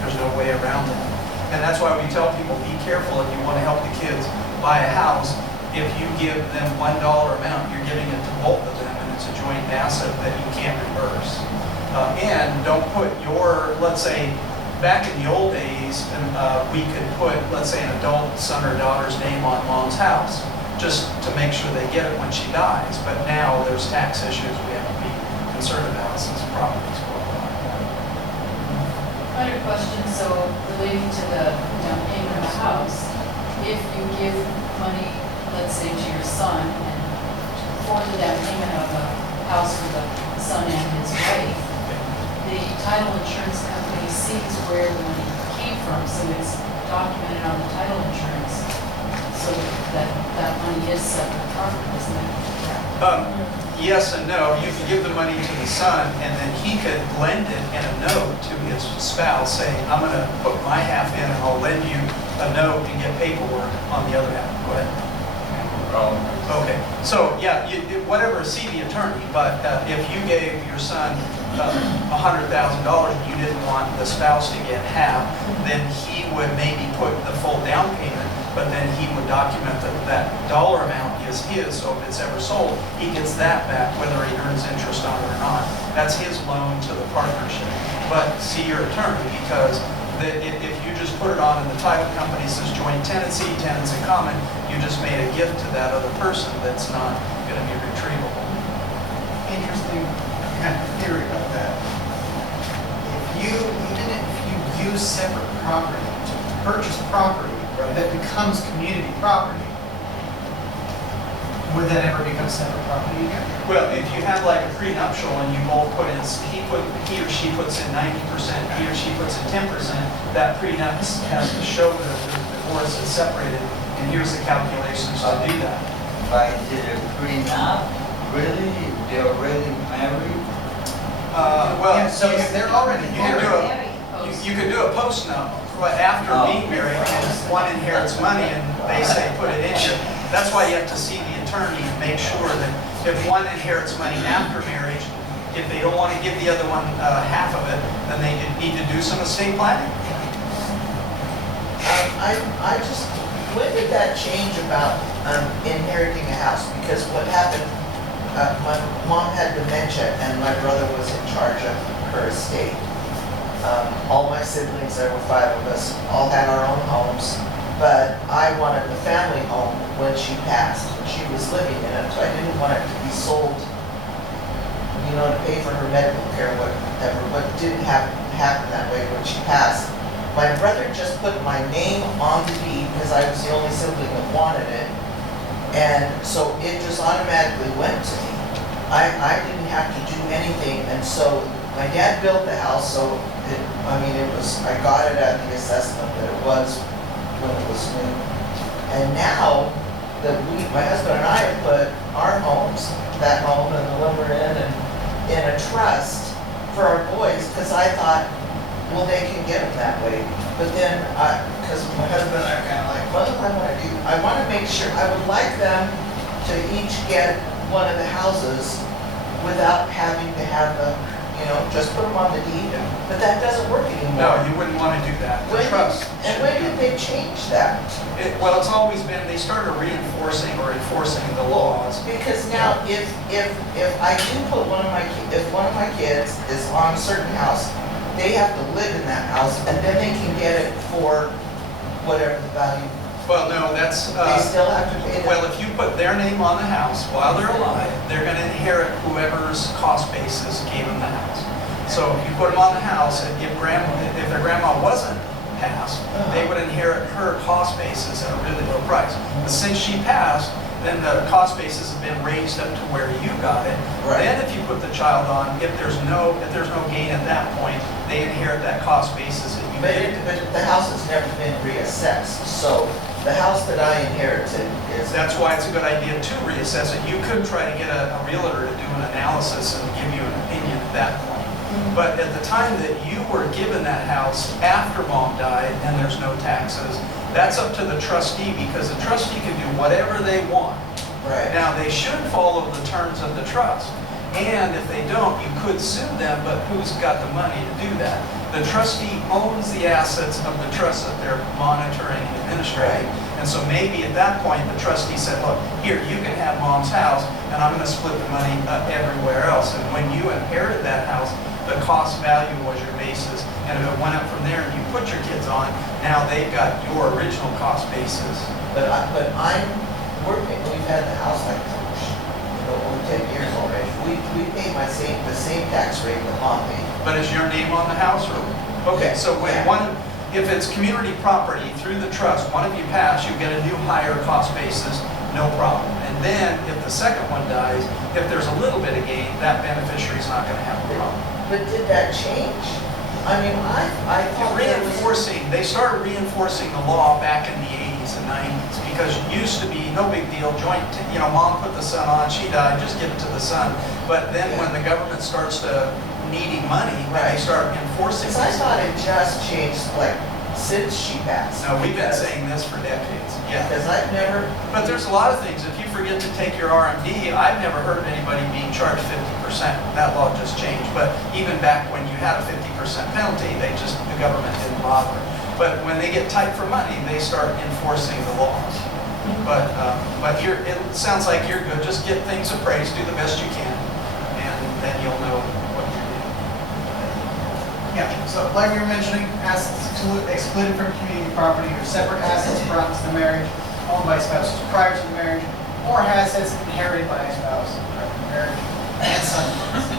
There's no way around that. And that's why we tell people, be careful if you want to help the kids buy a house. If you give them $1 amount, you're giving it to both of them, and it's a joint asset that you can't reverse. And don't put your, let's say, back in the old days, we could put, let's say, an adult son or daughter's name on mom's house, just to make sure they get it when she dies. But now there's tax issues we have to be concerned about since property's going on. Another question, so relating to the down payment of a house, if you give money, let's say to your son, and for the down payment of a house for the son and his wife, the title insurance company sees where the money came from, so it's documented on the title insurance, so that money is separate property, isn't it? Yes and no. You could give the money to the son, and then he could lend it in a note to his spouse, saying, I'm going to put my half in, and I'll lend you a note and get paperwork on the other half. Go ahead. Okay. So, yeah, whatever, see the attorney, but if you gave your son $100,000 and you didn't want the spouse to get half, then he would maybe put the full down payment, but then he would document that that dollar amount is his, so if it's ever sold, he gets that back, whether he earns interest on it or not. That's his loan to the partnership. But see your attorney, because if you just put it on in the title company, says joint tenancy, tenants in common, you just made a gift to that other person that's not going to be retrievable. Interesting kind of theory about that. Even if you use separate property to purchase property that becomes community property, would that ever become separate property again? Well, if you have like a prenuptial and you both put in, he or she puts in 90%, he or she puts in 10%, that prenup has to show that the divorce is separated, and here's the calculations to do that. But is it a prenup? Really? They're already married? Well, Yeah, so they're already you could do a postnup, but after being married, and one inherits money and they say put it in here. That's why you have to see the attorney and make sure that if one inherits money after marriage, if they don't want to give the other one half of it, then they need to do some estate planning. I just, when did that change about inheriting a house? Because what happened, my mom had dementia and my brother was in charge of her estate. All my siblings, there were 5 of us, all had our own homes, but I wanted the family home when she passed. She was living in it, so I didn't want it to be sold, you know, to pay for her medical care, whatever, but it didn't happen that way when she passed. My brother just put my name on the deed because I was the only sibling that wanted it, and so it just automatically went to me. I didn't have to do anything, and so my dad built the house, so I got it at the assessment that it was when it was new. And now that my husband and I have put our homes, that home and the one we're in a trust for our boys, because I thought, well, they can get them that way. But then, because my husband and I are kind of like, what do I want to do? I want to make sure, I would like them to each get one of the houses without having to have the, just put them on the deed. But that doesn't work anymore. No, you wouldn't want to do that. The trust. And when did they change that? Well, it's always been, they started reinforcing or enforcing the laws. Because now, if I do put if one of my kids is on a certain house, they have to live in that house, and then they can get it for whatever the value. Well, no, that's, They still have to pay well, that. if you put their name on the house while they're alive, they're gonna inherit whoever's cost basis gave them the house. So if you put them on the house and give grandma, if their grandma wasn't passed, they would inherit her cost basis at a really low price. But since she passed, then the cost basis has been raised up to where you got it. Right. Then if you put the child on, if there's no gain at that point, they inherit that cost basis that you gave. But the house has never been reassessed, so the house that I inherited is. That's why it's a good idea to reassess it. You could try to get a realtor to do an analysis and give you an opinion at that point. But at the time that you were given that house after mom died and there's no taxes, that's up to the trustee, because the trustee can do whatever they want. Right. Now, they should follow the terms of the trust. And if they don't, you could sue them, but who's got the money to do that? The trustee owns the assets of the trust that they're monitoring and administrating. And so maybe at that point, the trustee said, look, here, you can have mom's house, and I'm going to split the money everywhere else. And when you inherit that house, the cost value was your basis. And if it went up from there and you put your kids on, now they've got your original cost basis. But we've had the house like, over 10 years already. We pay the same tax rate that mom paid. But is your name on the house or? Okay, so when if it's community property through the trust, one of you pass, you get a new higher cost basis, no problem. And then if the second one dies, if there's a little bit of gain, that beneficiary's not gonna have a problem. But did that change? I mean, I thought there was. They started reinforcing the law back in the 80s and 90s, because it used to be no big deal, joint, mom put the son on, she died, just give it to the son. But then when the government starts to needing money, they start enforcing Because I this. thought it just changed, like, since she passed. No, we've been saying this for decades, yeah. Because I've never. But there's a lot of things. If you forget to take your RMD, I've never heard of anybody being charged 50%. That law just changed. But even back when you had a 50% penalty, the government didn't bother. But when they get tight for money, they start enforcing the laws. But it sounds like you're good. Just get things appraised, do the best you can, and then you'll know what you're doing. Yeah, so like we were mentioning, assets excluded from community property are separate assets brought to the marriage, owned by spouses prior to the marriage, or assets inherited by a spouse prior to the marriage, and sons.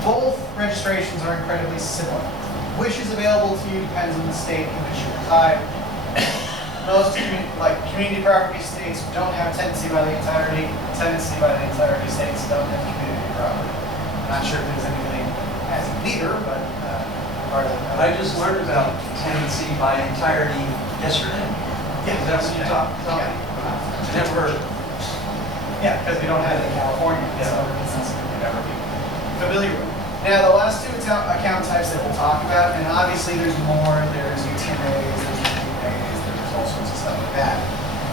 Both registrations are incredibly similar. Which is available to you depends on the state in which you reside. Most community property states don't have tenancy by the entirety. Tenancy by the entirety states don't have community property. I'm not sure if there's anything as neither, but part of it. I just learned about tenancy by entirety yesterday. Yeah, Is that what you talked about? Yeah. Never heard. Yeah, because we don't have it in California, so it's something we'd never be familiar with. Now, the last two account types that we'll talk about, and obviously there's more, there's UTMAs, there's UTMAs, there's all sorts of stuff like that.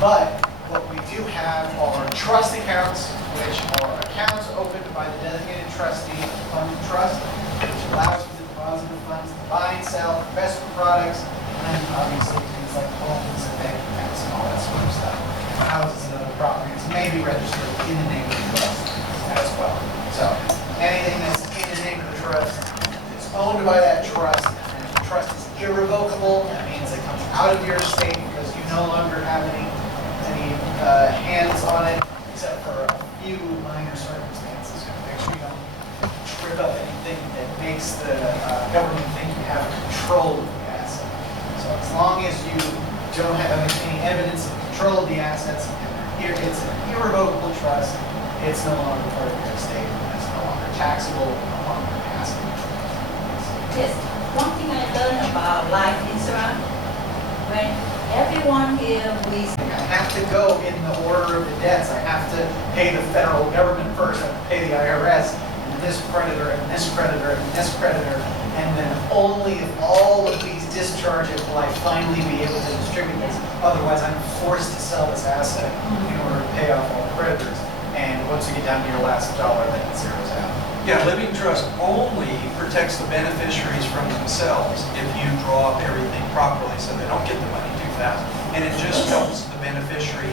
But what we do have are trust accounts, which are accounts opened by the designated trustee of the fund trust, which allows for the deposit of funds to buy and sell investment products, and obviously things like homes and bank accounts and all that sort of stuff. Houses and other properties may be registered in the name of the trust as well. So anything that's in the name of the trust is owned by that trust, and if the trust is irrevocable, that means it comes out of your estate because you no longer have any hands on it, except for a few minor circumstances. Make sure you don't trip up anything that makes the government think you have control of the asset. So as long as you don't have any evidence of control of the assets, it's an irrevocable trust, it's no longer part of your estate, it's no longer taxable, no longer an asset. Yes, one thing I learned about life insurance, when everyone here we I have to go in the order of the debts. I have to pay the federal government first, I have to pay the IRS, and this creditor, and this creditor, and this creditor, and then only if all of these discharge it will I finally be able to distribute this. Otherwise, I'm forced to sell this asset in order to pay off all the creditors. And once you get down to your last dollar, then it zeroes out. Yeah, living trust only protects the beneficiaries from themselves if you draw up everything properly so they don't get the money too fast. And it just helps the beneficiary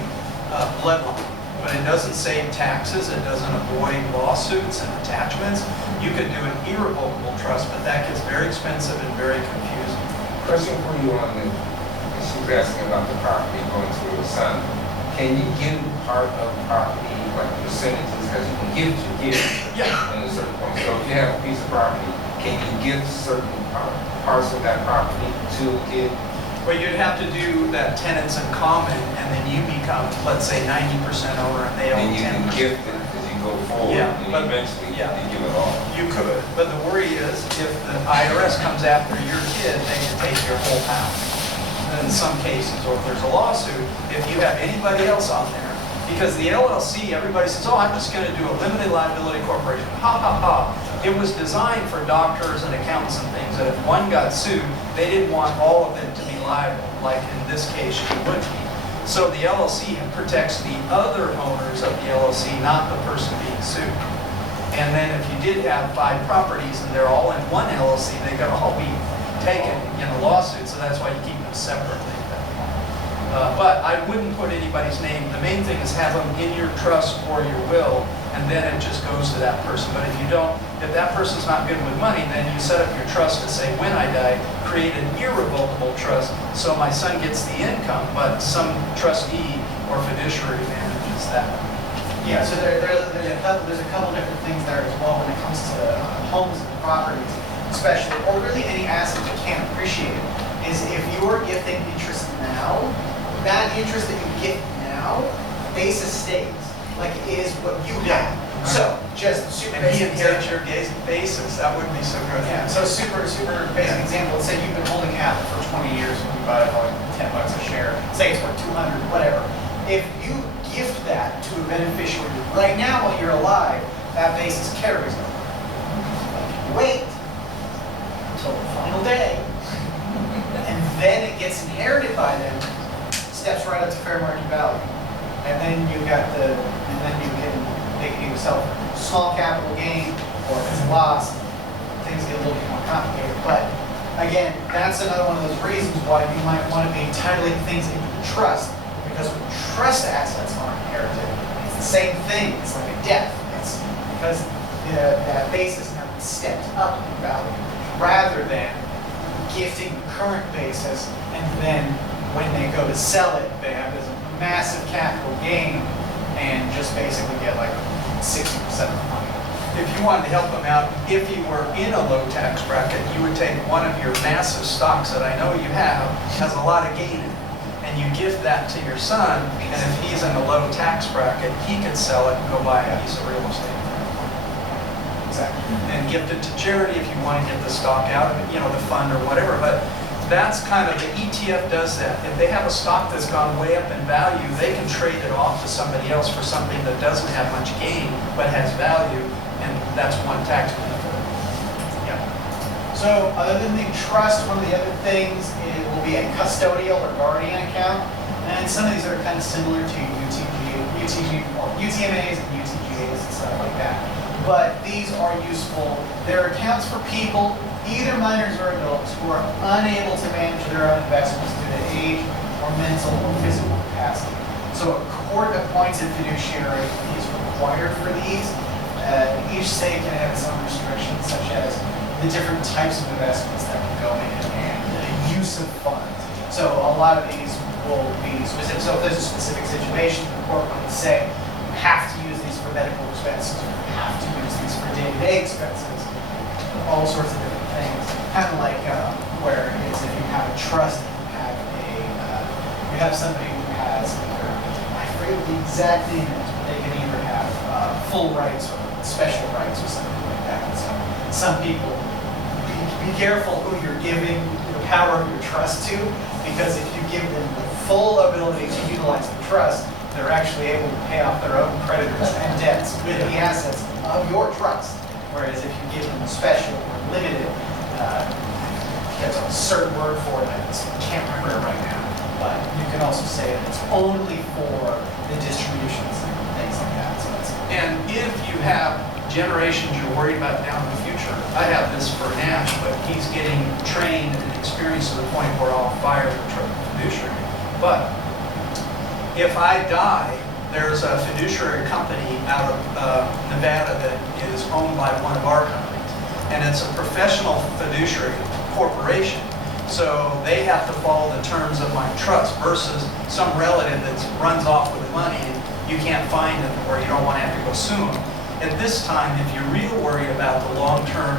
bloodline. but it doesn't save taxes, it doesn't avoid lawsuits and attachments. You could do an irrevocable trust, but that gets very expensive and very confusing. Question for you on the, she was asking about the property going to her son. Can you give part of property, like percentages, because you can give Yeah. in a certain point. So if you have a piece of property, can you give certain parts of that property to a kid? Well, you'd have to do that tenants in common, and then you become, let's say, 90% owner, and they own And you can 10%. gift it as you go forward, Yeah, and but- eventually yeah. you give it all. You could, but the worry is if the IRS comes after your kid, they can take your whole house. In some cases, or if there's a lawsuit, if you have anybody else on there, because the LLC, everybody says, oh, I'm just gonna do a limited liability corporation. Ha, ha, ha. It was designed for doctors and accountants and things, that if one got sued, they didn't want all of them to be liable, like in this case you would be. So the LLC protects the other owners of the LLC, not the person being sued. And then if you did have 5 properties and they're all in one LLC, they gotta all be taken in a lawsuit, so that's why you keep them separately. But I wouldn't put anybody's name. The main thing is have them in your trust or your will, and then it just goes to that person. But if you don't, if that person's not good with money, then you set up your trust to say, when I die, create an irrevocable trust, so my son gets the income, but some trustee or fiduciary manages that. Yeah, so there's a couple different things there as well when it comes to homes and properties, especially, or really any asset that can't appreciate, is if you're gifting interest now, that interest that you get now, basis stays, like it is what you have. So, just super And he basic inherits example. your basis, that would be so good. Yeah, so super basic example, let's say you've been holding Apple for 20 years and you buy it for like $10 a share, say it's worth 200, whatever. If you gift that to a beneficiary right now while you're alive, that basis carries over. Wait until the final day, and then it gets inherited by them, steps right up to fair market value. And then you got they can either sell for small capital gain, or if it's a loss, things get a little bit more complicated. But again, that's another one of those reasons why you might want to be entitling things into the trust, because when trust assets are inherited, it's the same thing. It's like a death. It's because that basis now stepped up in value, rather than gifting the current basis, and then when they go to sell it, they have this massive capital gain and just basically get like 60% of the money. If you wanted to help them out, if you were in a low tax bracket, you would take one of your massive stocks that I know you have, has a lot of gain in it, and you gift that to your son, and if he's in a low tax bracket, he can sell it and go buy a piece of real estate. Exactly. And gift it to charity if you want to get the stock out of it, the fund or whatever. But that's kind of, the ETF does that. If they have a stock that's gone way up in value, they can trade it off to somebody else for something that doesn't have much gain, but has value, and that's one tax benefit. Yeah. So other than the trust, one of the other things will be a custodial or guardian account. And some of these are kind of similar to UTMAs and UTGAs and stuff like that. But these are useful. They're accounts for people, either minors or adults, who are unable to manage their own investments due to age or mental or physical capacity. So a court-appointed fiduciary is required for these. Each state can have its own restrictions, such as the different types of investments that can go in and the use of funds. So a lot of these will be specific. So if there's a specific situation, the court might say, you have to use these for medical expenses, or you have to use these for day-to-day expenses, all sorts of different things. Kind of like where it's if you have a trust and you have somebody who has either, I forget the exact name, but they can either have full rights or special rights or something like that. So some people, be careful who you're giving the power of your trust to, because if you give them the full ability to utilize the trust, they're actually able to pay off their own creditors and debts with the assets of your trust. Whereas if you give them special or limited, there's a certain word for it, I can't remember it right now, but you can also say that it's only for the distributions and things like that. So that's, And if you have generations you're worried about down in the future, I have this for Nash, but he's getting trained and experienced to the point where I'll fire the fiduciary. But if I die there's a fiduciary company out of Nevada that is owned by one of our companies. And it's a professional fiduciary corporation. So they have to follow the terms of my trust versus some relative that runs off with the money and you can't find them or you don't want to have to go sue them. At this time, if you're real worried about the long-term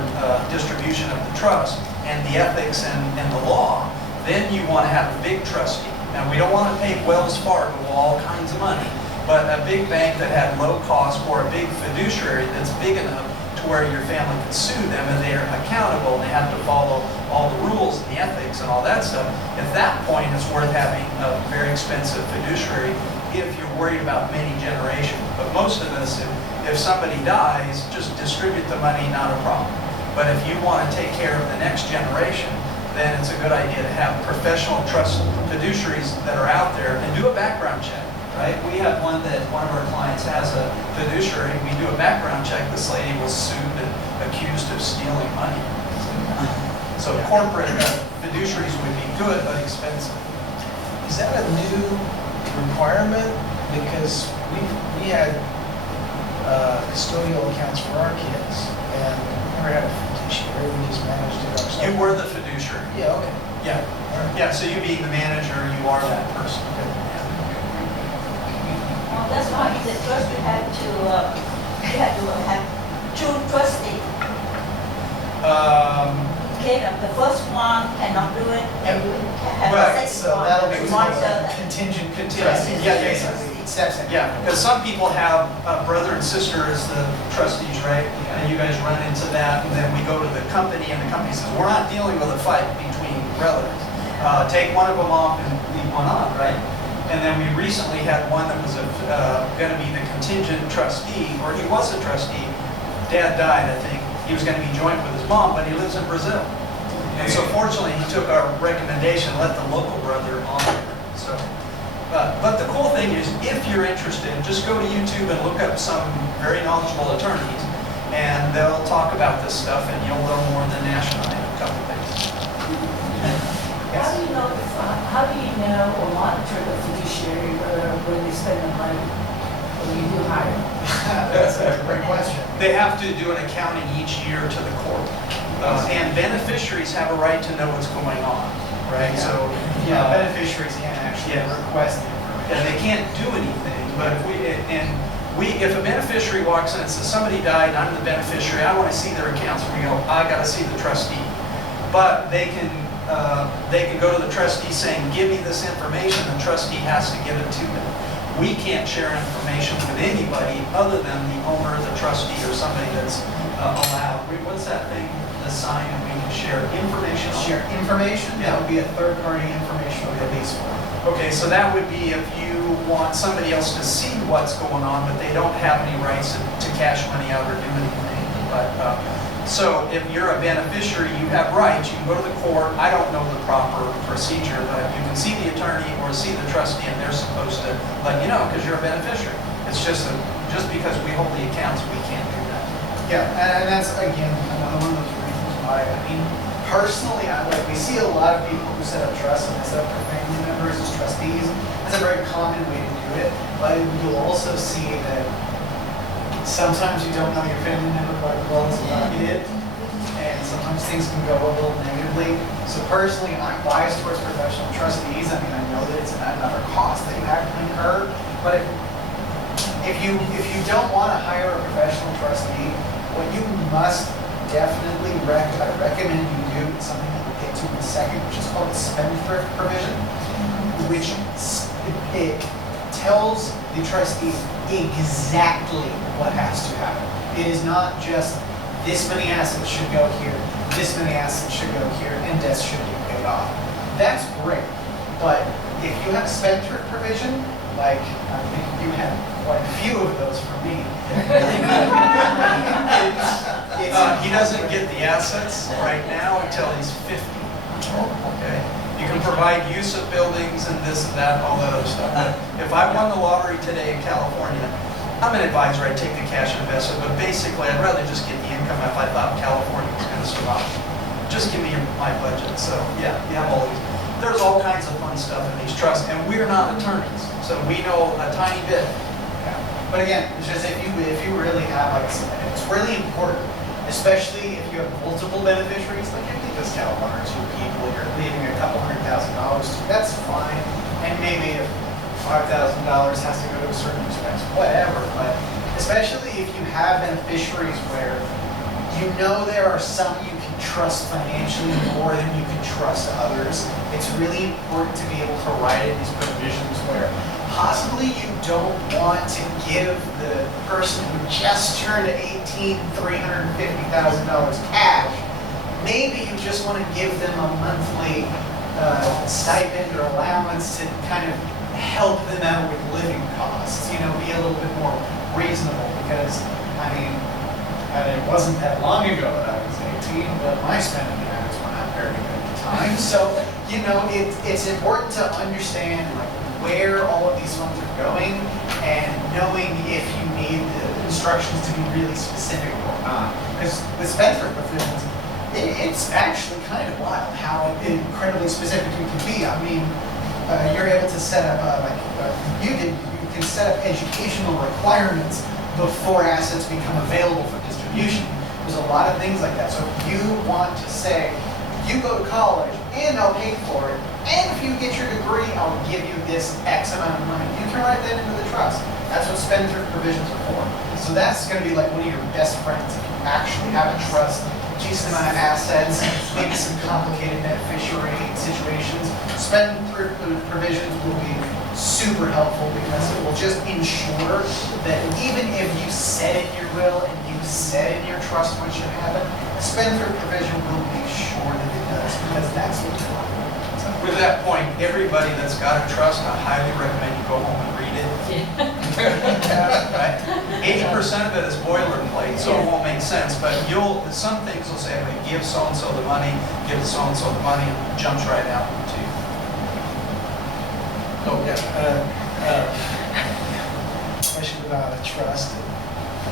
distribution of the trust and the ethics and the law, then you want to have a big trustee. Now, we don't want to pay Wells Fargo all kinds of money, but a big bank that had low cost or a big fiduciary that's big enough to where your family can sue them and they're accountable and they have to follow all the rules and the ethics and all that stuff. At that point, it's worth having a very expensive fiduciary if you're worried about many generations. But most of us, if somebody dies, just distribute the money, not a problem. But if you want to take care of the next generation, then it's a good idea to have professional trust fiduciaries that are out there and do a background check, right? We have one that one of our clients has a fiduciary. We do a background check. This lady was sued and accused of stealing money. So corporate fiduciaries would be good, but expensive. Is that a new requirement? Because we had custodial accounts for our kids, and we never had a fiduciary. We just managed it ourselves. You were the fiduciary. Yeah, okay. Yeah. All right. Yeah, so you being the manager, you are that person. Well, that's why in the trust you have to have two trustees. Okay, the first one cannot do it, and you have Right, the So second one. that'll be monitor that. contingent Contingent, yeah, basically steps in. Yeah, because some people have brother and sister as the trustees, right? And you guys run into that, and then we go to the company, and the company says, we're not dealing with a fight between relatives. Take one of them off and leave one on, right? And then we recently had one that was going to be the contingent trustee, or he was a trustee. Dad died, I think. He was going to be joint with his mom, but he lives in Brazil. And so fortunately, he took our recommendation, let the local brother on there. So, but the cool thing is, if you're interested, just go to YouTube and look up some very knowledgeable attorneys, and they'll talk about this stuff, and you'll learn more than Nash and I in a couple of things. How do you know how do you know or monitor the fiduciary where they spend the money when you do hire them? That's a great question. They have to do an accounting each year to the court. And beneficiaries have a right to know what's going on, right? Yeah. So, Yeah, beneficiaries can't actually Yeah. request the information. and they can't do anything, but if a beneficiary walks in and says, somebody died, I'm the beneficiary, I want to see their accounts, we go, I got to see the trustee. But they can go to the trustee saying, give me this information, the trustee has to give it to them. We can't share information with anybody other than the owner, the trustee, or somebody that's allowed. What's that thing, the sign that we can share information on? Share information, that would be a third-party information release form. Okay, so that would be if you want somebody else to see what's going on, but they don't have any rights to cash money out or do anything. But so if you're a beneficiary, you have rights. You can go to the court. I don't know the proper procedure, but you can see the attorney or see the trustee, and they're supposed to let you know because you're a beneficiary. It's just because we hold the accounts, we can't do that. Yeah, and that's, again, another one of those reasons why, I mean, personally, we see a lot of people who set up trusts and they set up their family members as trustees. That's a very common way to do it, but you'll also see that sometimes you don't know your family member quite as well as you did, and sometimes things can go a little negatively. So personally, I'm biased towards professional trustees. I mean, I know that it's another cost that you have to incur, but if you don't want to hire a professional trustee, what you must definitely I recommend you do is something that we'll get to in a second, which is called the spendthrift provision, which it tells the trustees exactly what has to happen. It is not just this many assets should go here, this many assets should go here, and debts should be paid off. That's great, but if you have a spendthrift provision, like I think you have quite a few of those for me. He doesn't get the assets right now until he's 50. Okay? You can provide use of buildings and this and that, all that other stuff. If I won the lottery today in California, I'm an advisor, I'd take the cash and invest it, but basically I'd rather just get the income if I thought California was going to survive. Just give me my budget. So yeah, you have all these. There's all kinds of fun stuff in these trusts, and we're not attorneys, so we know a tiny bit. But again, it's just if you really have, like I said, it's really important, especially if you have multiple beneficiaries. Like if you just tell one or two people you're leaving a couple $100,000 to, that's fine. And maybe if $5,000 has to go to a certain expense, whatever. But especially if you have beneficiaries where you know there are some you can trust financially more than you can trust others, it's really important to be able to write in these provisions where possibly you don't want to give the person who just turned 18 $350,000 cash. Maybe you just want to give them a monthly stipend or allowance to kind of help them out with living costs, you know, be a little bit more reasonable, because, I mean, it wasn't that long ago that I was 18, but my spending habits were not very good at the time. So, you know, it's important to understand like where all of these funds are going and knowing if you need the instructions to be really specific or not. Because with Spendthrift provisions, it's actually kind of wild how incredibly specific you can be. I mean, you're able to set up, you can set up educational requirements before assets become available for distribution. There's a lot of things like that. So if you want to say, you go to college and I'll pay for it, and if you get your degree, I'll give you this X amount of money, you can write that into the trust. That's what Spendthrift provisions are for. So that's going to be like one of your best friends if you actually have a trust, decent amount of assets, maybe some complicated beneficiary situations. Spendthrift provisions will be super helpful because it will just ensure that even if you said in your will and you said in your trust what should happen, a Spendthrift provision will be sure that it does, because that's what you want. So, With that point, everybody that's got a trust, I highly recommend you go home and read it. Right? 80% of it is boilerplate, so it won't make sense, but some things will say, okay, give so-and-so the money, give so-and-so the money, and it jumps right out to you. Oh, yeah. Question about a trust.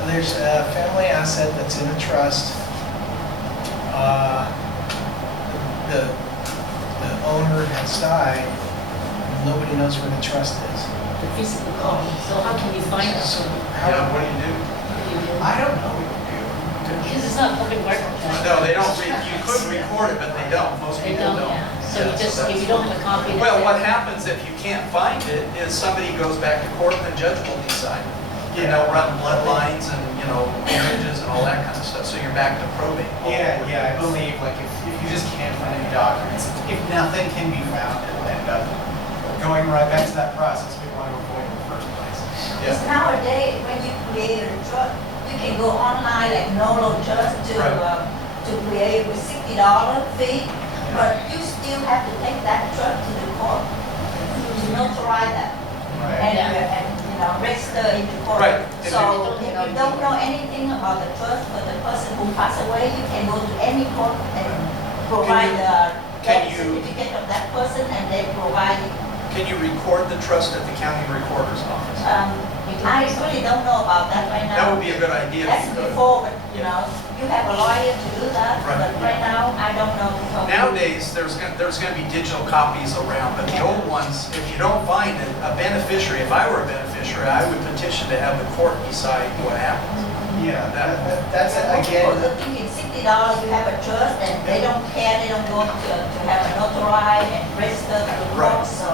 There's a family asset that's in a trust. The owner has died. Nobody knows where the trust is. The physical copy, so how can you find it? Yeah, what do you do? I don't know what you do. Because it's not public record. No, they don't, you could record it, but they don't, most They people don't, don't. yeah. So you just, if you don't have a copy. that's Well, it. what happens if you can't find it is somebody goes back to court and the judge will decide. You know, run bloodlines and, you know, marriages and all that kind of stuff, so you're back to probate. Yeah, I believe like if you just can't find any documents, if nothing can be found, it will end up going right back to that process we want to avoid in the first place. Because nowadays, when you create a trust, you can go online like Nolo Trust to create with $60 fee, but you still have to take that trust to the court to notarize that and register in the court. Right. So if you don't know anything about the trust for the person who passed away, you can go to any court and provide the death certificate of that person, and they provide it. Can you record the trust at the county recorder's office? I really don't know about that right now. That would be a good idea. That's if you could. before, but you have a lawyer to do that, Right. but right now, I don't know. Nowadays, there's going to be digital copies around, but the old ones, if you don't find it, a beneficiary, if I were a beneficiary, I would petition to have the court decide what happens. Yeah, that's again. People thinking $60, you have a trust, and they don't care, they don't want to have a notarized and register to the Right. court, so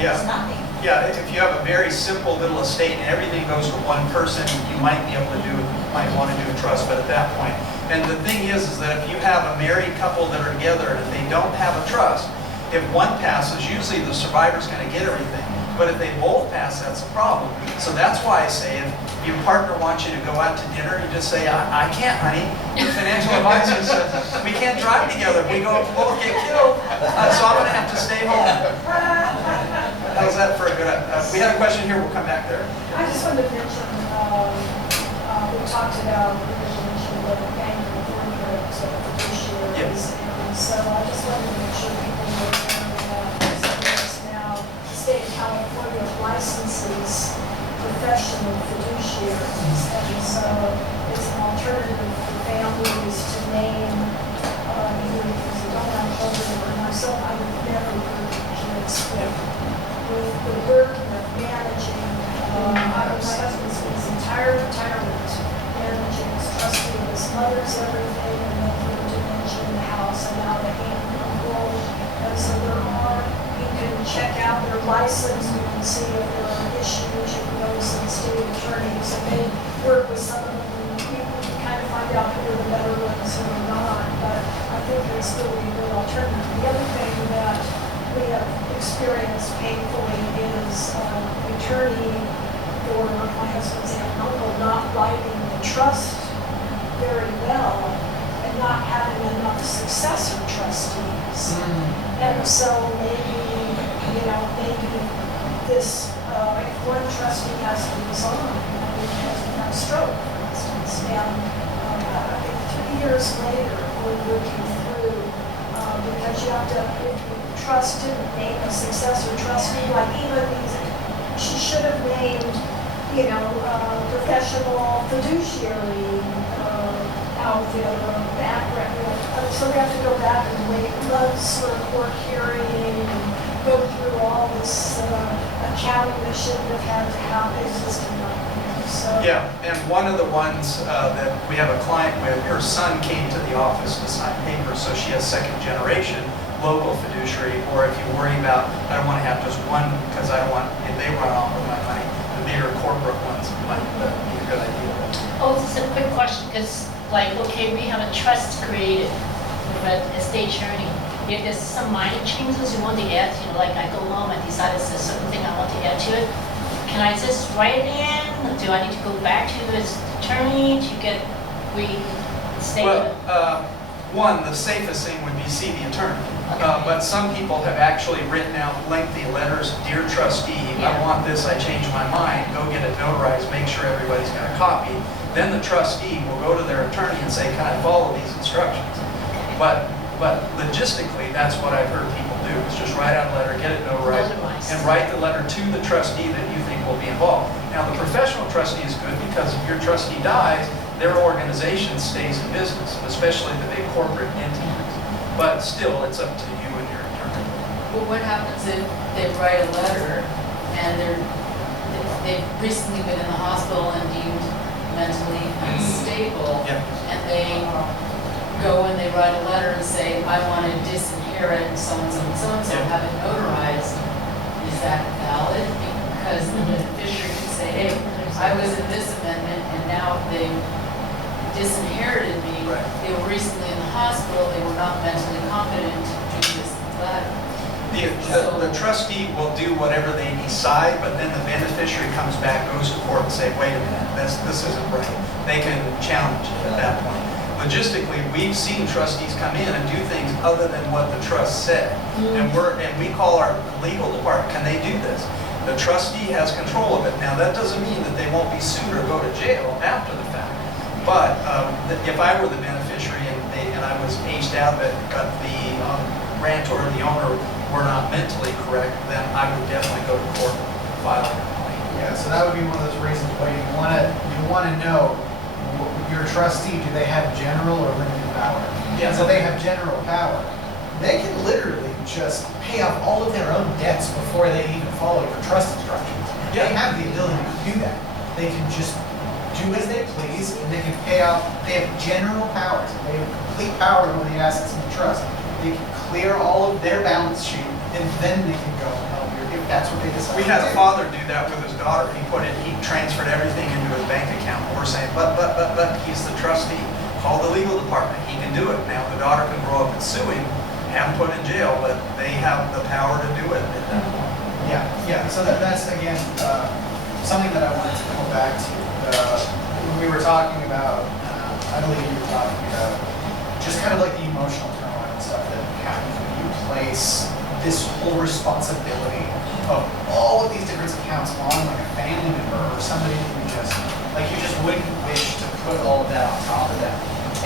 Yeah. it's nothing. Yeah, if you have a very simple little estate and everything goes to one person, you might be able to might want to do a trust, but at that point. And the thing is that if you have a married couple that are together and if they don't have a trust, if one passes, usually the survivor's going to get everything. But if they both pass, that's a problem. So that's why I say if your partner wants you to go out to dinner, you just say, I can't, honey. The financial advisor says, we can't drive together. We both get killed. So I'm going to have to stay home. How's that for a good, we had a question here, we'll come back there. I just wanted to mention, we talked about the mention of the bank and fiduciaries. Yes. And so I just wanted to make sure people were aware that now the state of California licenses professional fiduciaries. And so it's an alternative for families to name either as a donor program or myself. I would never encourage kids with the burden of managing. My husband's can check out their license, we can see if there are issues, you can go to some state attorneys, and they work with some of them, and you can kind of find out who are the better ones who are not, but I think it's still a good alternative. The other thing that we have experienced painfully is attorney or my husband's aunt and uncle not writing the trust very well and not having enough successor trustees. And so maybe, maybe this, if one trustee has to resign, because we have a stroke, for instance, and I think 3 years later, we're working through, because you have to, if the trust didn't name a successor trustee, like even these, she should have named, professional fiduciary outfit or background. So we have to go back and wait months for a court hearing and go through all this accounting that shouldn't have had to happen. It's just a nightmare. So Yeah, and one of the ones that we have a client with, her son came to the office to sign papers, so she has second generation local fiduciary, or if you worry about, I don't want to have just one, because I don't want, if they run off with my money, the bigger corporate ones might be a good idea. Oh, just a quick question, because okay, we have a trust created with an estate attorney. If there's some minor changes you want to add, like I go home and decide there's a certain thing I want to add to it, can I just write it in? Or do I need to go back to the attorney to get restated? Well, one, the safest thing would be see the attorney. But some people have actually written out lengthy letters, dear trustee, I want this, I changed my mind, go get it notarized, make sure everybody's got a copy. Then the trustee will go to their attorney and say, can I follow these instructions? But logistically, that's what I've heard people do, is just write out a letter, get it notarized, and write the letter to the trustee that you think will be involved. Now, the professional trustee is good because if your trustee dies, their organization stays in business, especially the big corporate entities. But still, it's up to you and your attorney. Well, what happens if they write a letter and they've recently been in the hospital and deemed mentally unstable, and they go and they write a letter and say, I want to disinherit so-and-so and so-and-so, have it notarized. Is that valid? Because the beneficiary could say, hey, I was in this amendment and now they've disinherited me. They were recently in the hospital, they were not mentally competent to do this and that. The trustee will do whatever they decide, but then the beneficiary comes back, goes to court and say, wait a minute, this isn't right. They can challenge it at that point. Logistically, we've seen trustees come in and do things other than what the trust said. And we call our legal department, can they do this? The trustee has control of it. Now, that doesn't mean that they won't be sued or go to jail after the fact. But if I were the beneficiary and I was aged out, but the grantor or the owner were not mentally correct, then I would definitely go to court and file a complaint. Yeah, so that would be one of those reasons why you want to know your trustee, do they have general or limited power? Yeah. So they have general power. They can literally just pay off all of their own debts before they even follow your trust instructions. They have the ability to do that. They can just do as they please, and they can pay off. They have general powers. They have complete power over the assets in the trust. They can clear all of their balance sheet, and then they can go and help you if that's what they decide. We had a father do that with his daughter. He transferred everything into his bank account. And we're saying, but, he's the trustee. Call the legal department. He can do it. Now, the daughter can grow up and sue him, have him put in jail, but they have the power to do it at that point. Yeah. So that's again something that I wanted to go back to. When we were talking about, I believe you were talking about just kind of like the emotional turmoil and stuff that happens when you place this whole responsibility of all of these different accounts on like a family member or somebody that you just wouldn't wish to put all of that on top of them.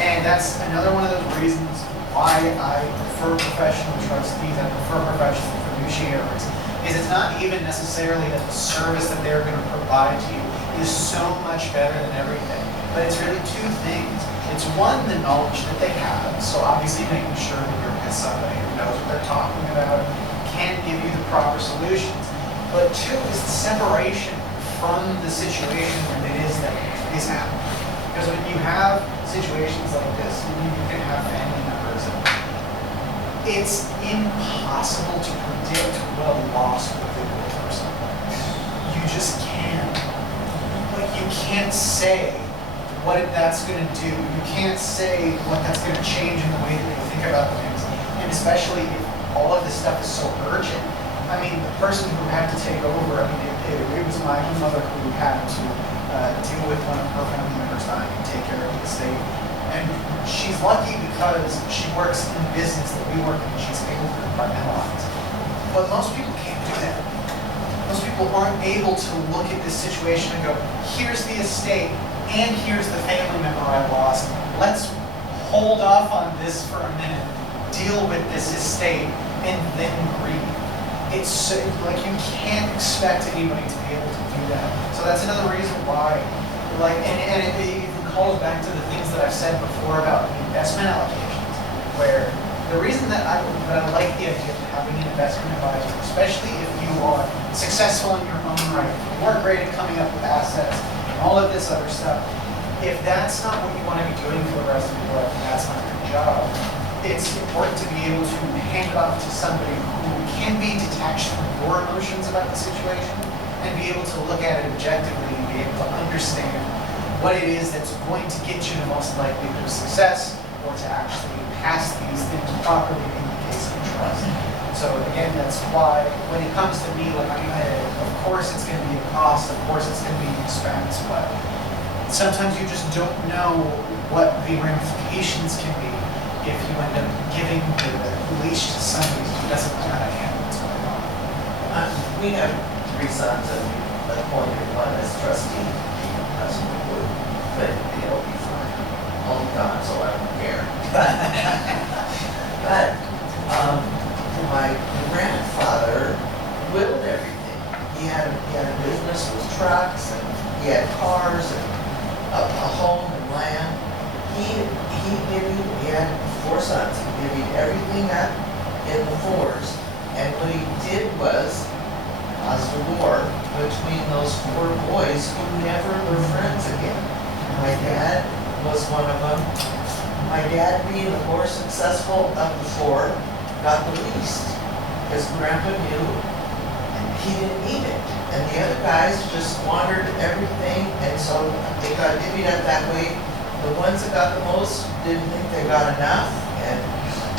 And that's another one of those reasons why I prefer professional trustees, I prefer professional fiduciaries, is it's not even necessarily that the service that they're going to provide to you is so much better than everything, but it's really two things. It's one, the knowledge that they have, so obviously making sure that you're with somebody who knows what they're talking about, can give you the proper solutions. But two is the separation from the situation when it is that is happening. Because when you have situations like this, you can have family members, it's impossible to predict, well, say what that's going to do. You can't say what that's going to change in the way that they think about things. And especially if all of this stuff is so urgent. I mean, the person who had to take over, I mean, it was my own mother who had to deal with one of her family members dying and take care of the estate. And she's lucky because she works in the business that we work in. She's able to compartmentalize. But most people can't do that. Most people aren't able to look at this situation and go, here's the estate and here's the family member I lost. Let's hold off on this for a minute, deal with this estate, and then grieve. It's so, like, you can't expect anybody to be able to do that. So that's another reason why, like, and it even calls back to the things that I've said before about the investment allocations, where the reason that I like the idea of having an investment advisor, especially if you are successful in your own right, if you work great at coming up with assets, and all of this other stuff, if that's not what you want to be doing for the rest of your life, and that's not your job, it's important to be able to hand it off to somebody who can be detached from your emotions about the situation and be able to look at it objectively and be able to understand what it is that's going to get you the most likelihood of success or to actually pass these things properly in the case of trust. So again, that's why when it comes to me, like, I mean, of course it's going to be a cost, of course it's going to be an expense, but sometimes you just don't know what the ramifications can be if you end up giving the leash to somebody who doesn't know how to handle what's going on. We have 3 sons and we appointed one as trustee, as we would, but it'll be fine. Only God, so I don't care. But my grandfather willed everything. He had a business with trucks and he had cars and a home and land. He had 4 sons. He divvied everything up in the 4s. And what he did was caused a war between those 4 boys who never were friends again. My dad was one of them. My dad, being the more successful of the 4, got the least. His grandpa knew he didn't need it. And the other guys just squandered everything, and so they got divvied up that way. The ones that got the most didn't think they got enough, and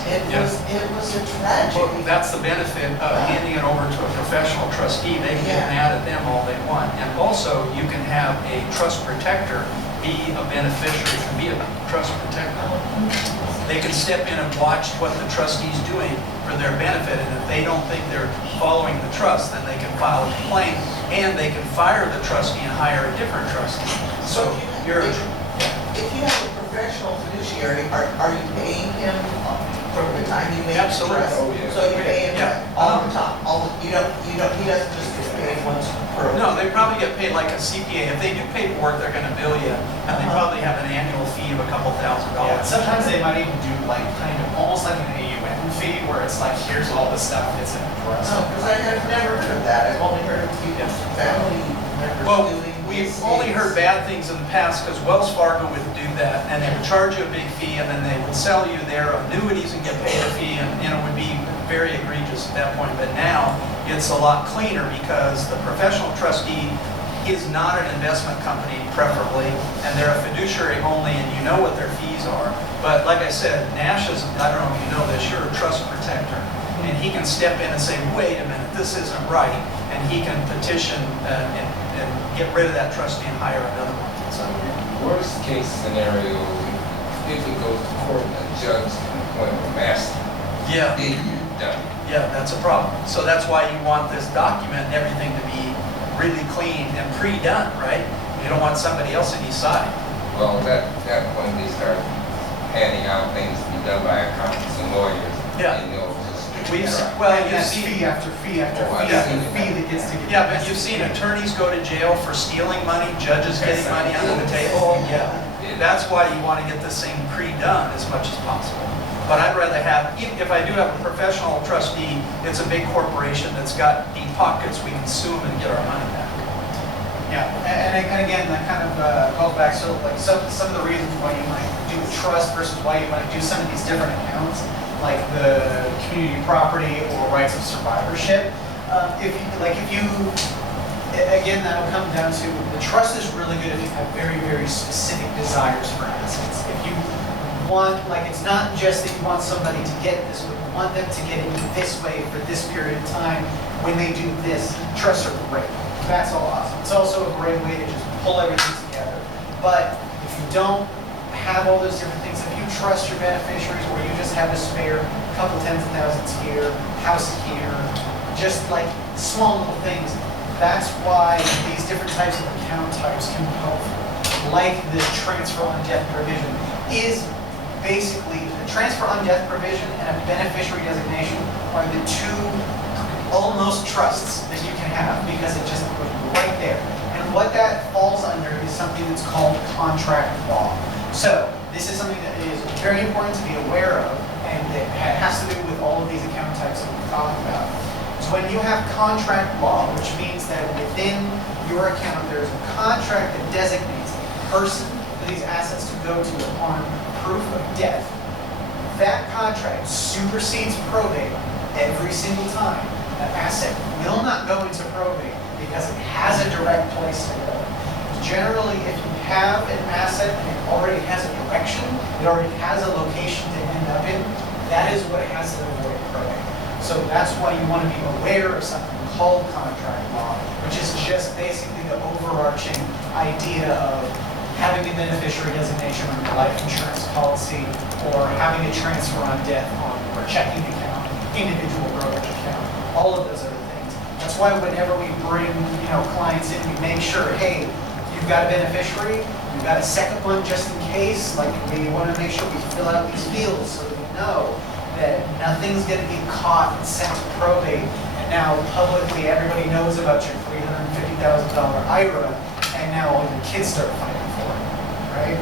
it was a tragedy. Well, that's the benefit of handing it over to a professional trustee. They can get mad at them all they want. And also, you can have a trust protector be a beneficiary, can be a trust protector. They can step in and watch what the trustee's doing for their benefit, and if they don't think they're following the trust, then they can file a complaint, and they can fire the trustee and hire a different trustee. So if you have a professional fiduciary, are you paying him from the time you make the Absolutely. trust? Oh, yeah. So you pay him all the time, he doesn't just get paid once per week? No, they probably get paid like a CPA. If they do paperwork, they're gonna bill you, and they probably have an annual fee of a couple $1,000. Yeah, sometimes they might even do like kind of almost like an AUM fee where it's like, here's all the stuff that's in the trust. No, because I have never heard of that. I've only heard of people, family members Well, doing we've these only things. heard bad things in the past because Wells Fargo would do that, and they would charge you a big fee, and then they would sell you their annuities and get paid a fee, and it would be very egregious at that point. But now, it's a lot cleaner because the professional trustee is not an investment company, preferably, and they're a fiduciary only, and you know what their fees are. But like I said, Nash is, I don't know if you know this, you're a trust protector, and he can step in and say, wait a minute, this isn't right, and he can petition and get rid of that trustee and hire another one. So, Worst case scenario, if it goes to court, a judge can appoint a master. yeah, Then you're done. yeah, that's a problem. So that's why you want this document and everything to be really clean and pre-done, right? You don't want somebody else to decide. Well, that point they start handing out things to be done by accountants and lawyers. Yeah. And they'll just. We've, And you've that's seen. fee after fee after Oh, I've fee after seen it. fee that gets to get. Yeah, but you've seen attorneys go to jail for stealing money, judges getting money under the table. Yeah. That's why you want to get this thing pre-done as much as possible. But I'd rather have, if I do have a professional trustee, it's a big corporation that's got deep pockets, we can sue them and get our money back. Yeah, and again, that kind of goes back, so like some of the reasons why you might do a trust versus why you might do some of these different accounts, like the community property or rights of survivorship. again, that'll come down to, the trust is really good if you have very, very specific desires for assets. If you want, like, it's not just that you want somebody to get this, but you want them to get it this way for this period of time. When they do this, trusts are great. That's all awesome. It's also a great way to just pull everything together. But if you don't have all those different things, if you trust your beneficiaries, or you just have a spare couple tens of thousands here, house here, just like small little things, that's why these different types of account types can be helpful. Like this transfer on death provision is basically, the transfer on death provision and a beneficiary designation are the two almost trusts that you can have, because it just goes right there. And what that falls under is something that's called contract law. So this is something that is very important to be aware of, and it has to do with all of these account types that we're talking about. So when you have contract law, which means that within your account there's a contract that designates a person for these assets to go to upon proof of death, that contract supersedes probate every single time. That asset will not go into probate because it has a direct place to go. Generally, if you have an asset and it already has a direction, it already has a location to end up in, that is what it has to avoid probate. So that's why you want to be aware of something called contract law, which is just basically the overarching idea of having a beneficiary designation on your life insurance policy, or having a transfer on death on your checking account, individual brokerage account, all of those other things. That's why whenever we bring, clients in, we make sure, hey, you've got a beneficiary, you've got a second one just in case. Like, we want to make sure we fill out these fields so that we know that nothing's going to get caught and sent to probate. And now publicly everybody knows about your $350,000 IRA, and now all your kids start fighting for it, right?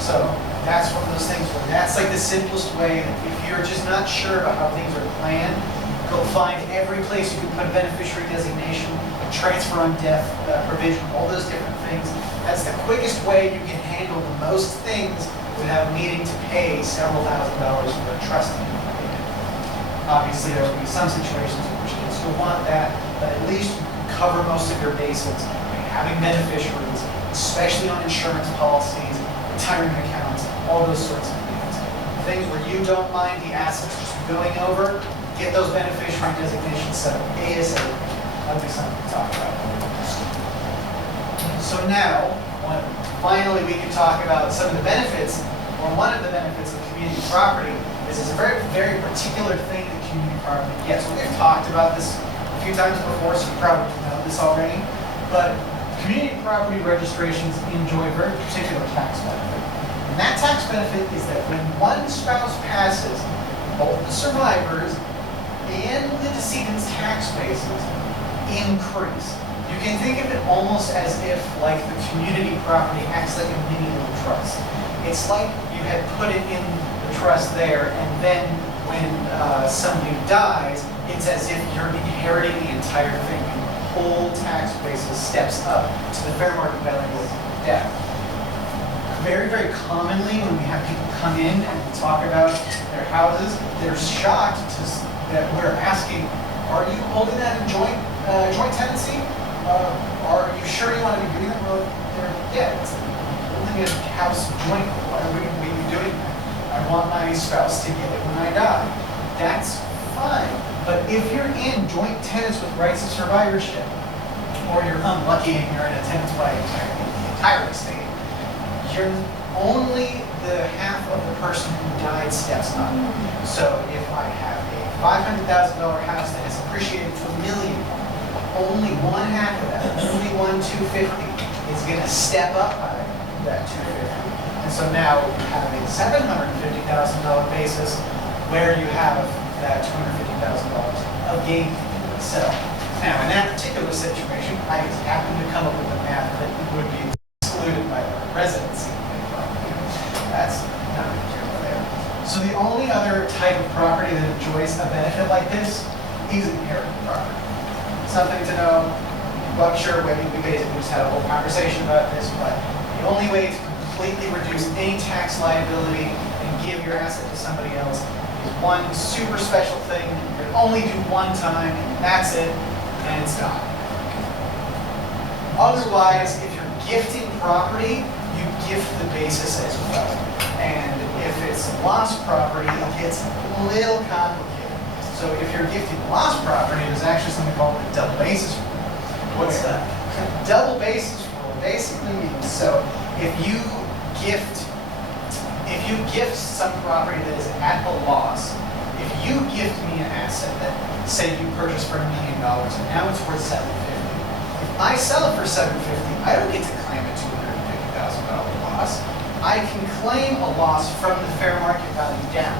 So that's one of those things where that's like the simplest way. If you're just not sure about how things are planned, go find every place you can put a beneficiary designation, a transfer on death provision, all those different things. That's the quickest way you can handle the most things without needing to pay several $1,000s for a trustee. Obviously, there will be some situations in which you still want that, but at least you can cover most of your bases by having beneficiaries, especially on insurance policies, retirement accounts, all those sorts of things. Things where you don't mind the assets just going over, get those beneficiary designations set up ASAP. That'll be something to talk about. So now, finally, we can talk about some of the benefits, or one of the benefits of community property. This is a very, very particular thing that community property gets. We've talked about this a few times before, so you probably know this already. But community property registrations enjoy a very particular tax benefit. And that tax benefit is that when one spouse passes, both the survivors and the decedent's tax bases increase. You can think of it almost as if, like, the community property acts like a mini little trust. It's like you had put it in the trust there, and then when somebody dies, it's as if you're inheriting the entire thing, and the whole tax basis steps up to the fair market value of death. Very, very commonly, when we have people come in and talk about their houses, they're shocked that we're asking, are you holding that in joint tenancy? Are you sure you want to be doing that? Well, yeah, it's holding a house joint. Why would we be doing that? I want my spouse to get it when I die. That's fine. But if you're in joint tenants with rights of survivorship, or you're unlucky and you're in a tenants by the entire estate, you're only the half of the person who died steps up. So if I have a $500,000 house that has appreciated to $1 million, only one half of that, only $250,000 is going to step up by that $250,000. And so now you have a $750,000 basis where you have that $250,000 of gain itself. Now, in that particular situation, I happen to come up with a math that would be excluded by the residency. That's not material there. So the only other type of property that enjoys a benefit like this is inherited property. Something to know. I'm sure we basically just had a whole conversation about this, but the only way to completely reduce any tax liability and give your asset to somebody else is one super special thing you can only do one time, and that's it, and it's gone. Otherwise, if you're gifting property, you gift the basis as well. And if it's lost property, it gets a little complicated. So if you're gifting lost property, there's actually something called the double basis rule. What's that? Double basis rule basically means, so if you gift some property that is at a loss, if you gift me an asset that, say you purchased for $1 million and now it's worth $750, if I sell it for $750, I don't get to claim a $250,000 loss. I can claim a loss from the fair market value down.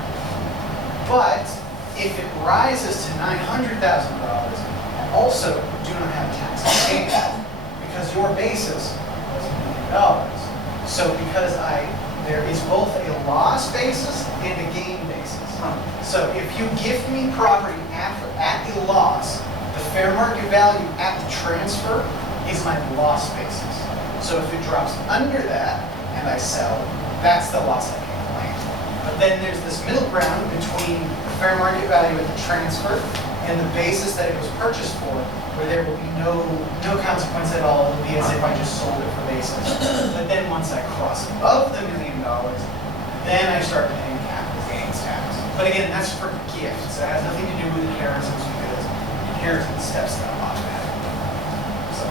But if it rises to $900,000, I also do not have tax gain because your basis was $1 million. So because there is both a loss basis and a gain basis. So if you gift me property at the loss, the fair market value at the transfer is my loss basis. So if it drops under that and I sell, that's the loss I can claim. But then there's this middle ground between the fair market value at the transfer and the basis that it was purchased for, where there will be no consequence at all. It'll be as if I just sold it for basis. But then once I cross above the $1 million, then I start paying capital gains tax. But again, that's for gifts. It has nothing to do with inheritance because inheritance steps down automatically. So,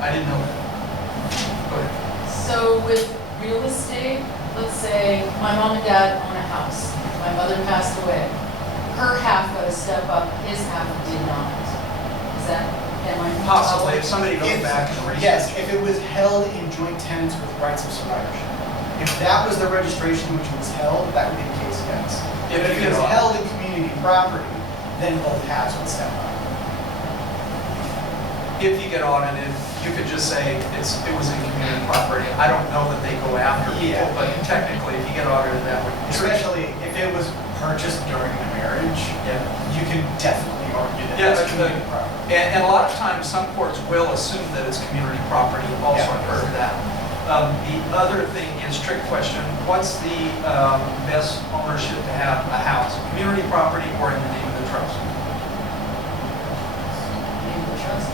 I didn't know that. Go ahead. So with real estate, let's say my mom and dad own a house. My mother passed away. Her half got a step up, his half did not. Is that, am I? Possibly, if somebody goes back and research. yes, if it was held in joint tenants with rights of survivorship. If that was the registration which was held, that would be the case, yes. If it was held in community property, then both halves would step up. If you get audited, you could just say it was in community property. I don't know that they go after people, Yeah. but technically, if you get audited, that would be true. Especially if it was purchased during the marriage, Yeah. you can definitely argue that Yeah, it's but community property. And a lot of times, some courts will assume that it's community property. Also, Yeah. I've heard of that. The other thing is, trick question, what's the best ownership to have a house? Community property or in the name of the trust? Name of the trust.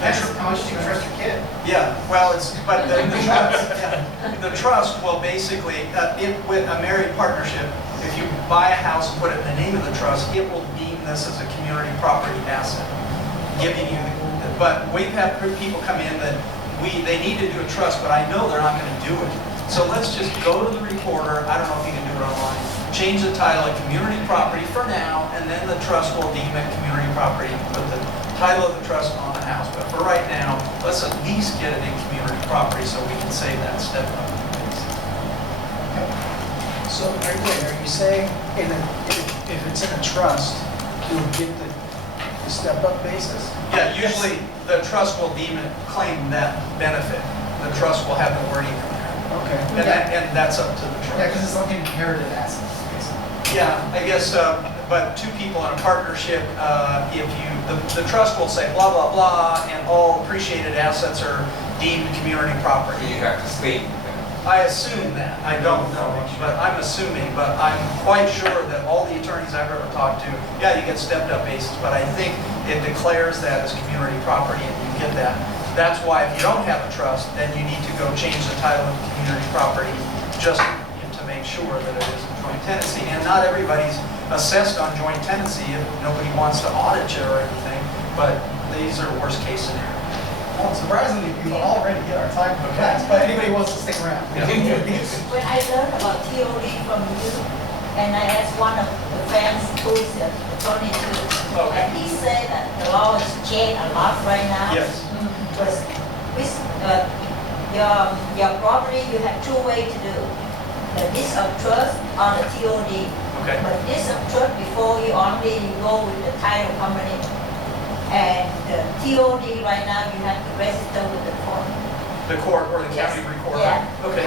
Depends how much do you trust your kid? Yeah, well, but the trust, the trust will basically, with a married partnership, if you buy a house and put it in the name of the trust, it will deem this as a community property asset, giving you, but we've had people come in that they need to do a trust, but I know they're not gonna do it. So let's just go to the recorder, I don't know if you can do it online, change the title of community property for now, and then the trust will deem it community property, and put the title of the trust on the house. But for right now, let's at least get it in community property so we can save that step up. So are you saying if it's in a trust, you'll get the step-up basis? Yeah, usually the trust will deem it, claim that benefit. The trust will have the wording in there. Okay. And that's up to the Yeah, trust. because it's like inherited assets, basically. Yeah, I guess, but two people in a partnership, the trust will say blah, blah, blah, and all appreciated assets are deemed community property. You have to state that. I assume that. I don't know, but I'm assuming, but I'm quite sure that all the attorneys I've ever talked to, yeah, you get stepped up basis, but I think it declares that as community property and you get that. That's why if you don't have a trust, then you need to go change the title of community property just to make sure that it is a joint tenancy. And not everybody's assessed on joint tenancy if nobody wants to audit you or anything, but these are worst case scenarios. Well, surprisingly, we've already hit our time for class, but anybody wants to stick around. Yeah. When I learned about TOD from you, and I asked one of the friends who is an attorney too, Okay. and he said that the law has changed a lot right now. Yes. Because with your property, you have two ways to do. The list of trust or the TOD. Okay. But list of trust, before you go with the title company. And the TOD right now, you have to register with the court. The court or the county Yes. recorder? Yeah. Okay.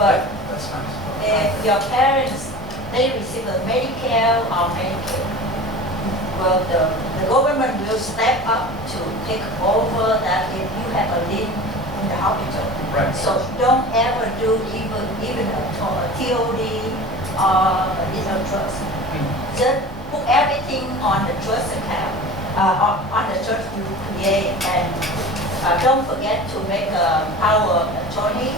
But That's nice. if your parents, they receive a Medicare or Medicaid, well, the government will step up to take over that if you have a lien in the hospital. Right. So don't ever do even a TOD or a little trust. Just put everything on the trust account. on the trust you create, and don't forget to make a power of attorney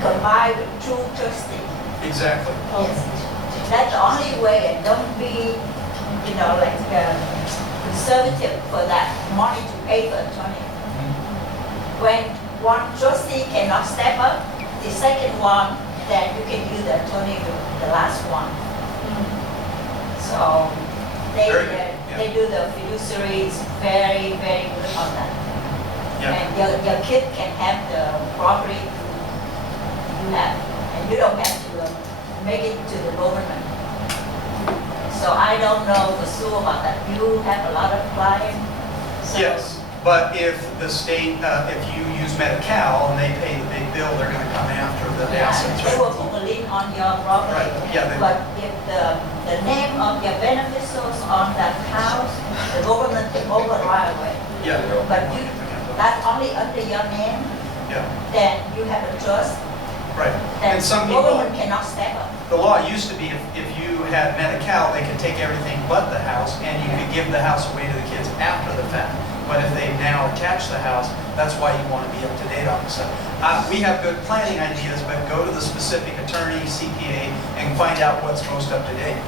combined with true trustee. Exactly. Yes. That's the only way, and don't be, like conservative for that money to pay for attorney. When one trustee cannot step up, the second one, then you can use the attorney, the last one. So Very good, yeah. they do the fiduciary is very, very good on that. Yeah. And your kid can have the property you have, and you don't have to make it to the government. So I don't know for sure about that. You have a lot of clients. So Yes, but if the state, if you use Medi-Cal and they pay the big bill, they're gonna come after the Yeah, assets, they will right? put a lien on your property. Right, yeah, they- But if the name of your beneficiaries on that house, the government can override away. Yeah, But that's only under your name, yeah, then you have a trust, right. then And some the people, government cannot step up. the law used to be if you had Medi-Cal, they could take everything but the house and you could give the house away to the kids after the fact. But if they now attach the house, that's why you want to be up to date on this stuff. We have good planning ideas, but go to the specific attorney, CPA, and find out what's most up to date.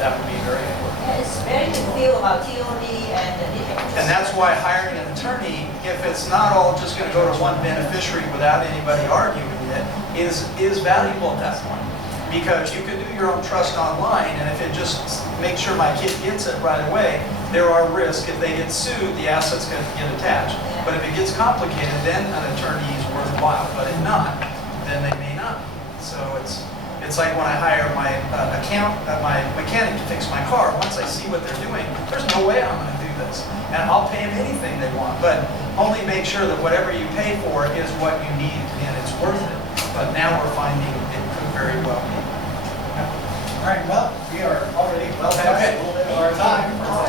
That would be very important. And it's very difficult about TOD and the different. And that's why hiring an attorney, if it's not all just going to go to one beneficiary without anybody arguing it, is valuable at that point. Because you could do your own trust online, and if it just makes sure my kid gets it right away, there are risks. If they get sued, the assets can get attached. But if it gets complicated, then an attorney is worthwhile. But if not, then they may not. So it's like when I hire my my mechanic to fix my car. Once I see what they're doing, there's no way I'm going to do this. And I'll pay them anything they want. But only make sure that whatever you pay for is what you need and it's worth it. But now we're finding it could very well be. All right, well, we are already well past Okay. a little bit of our time.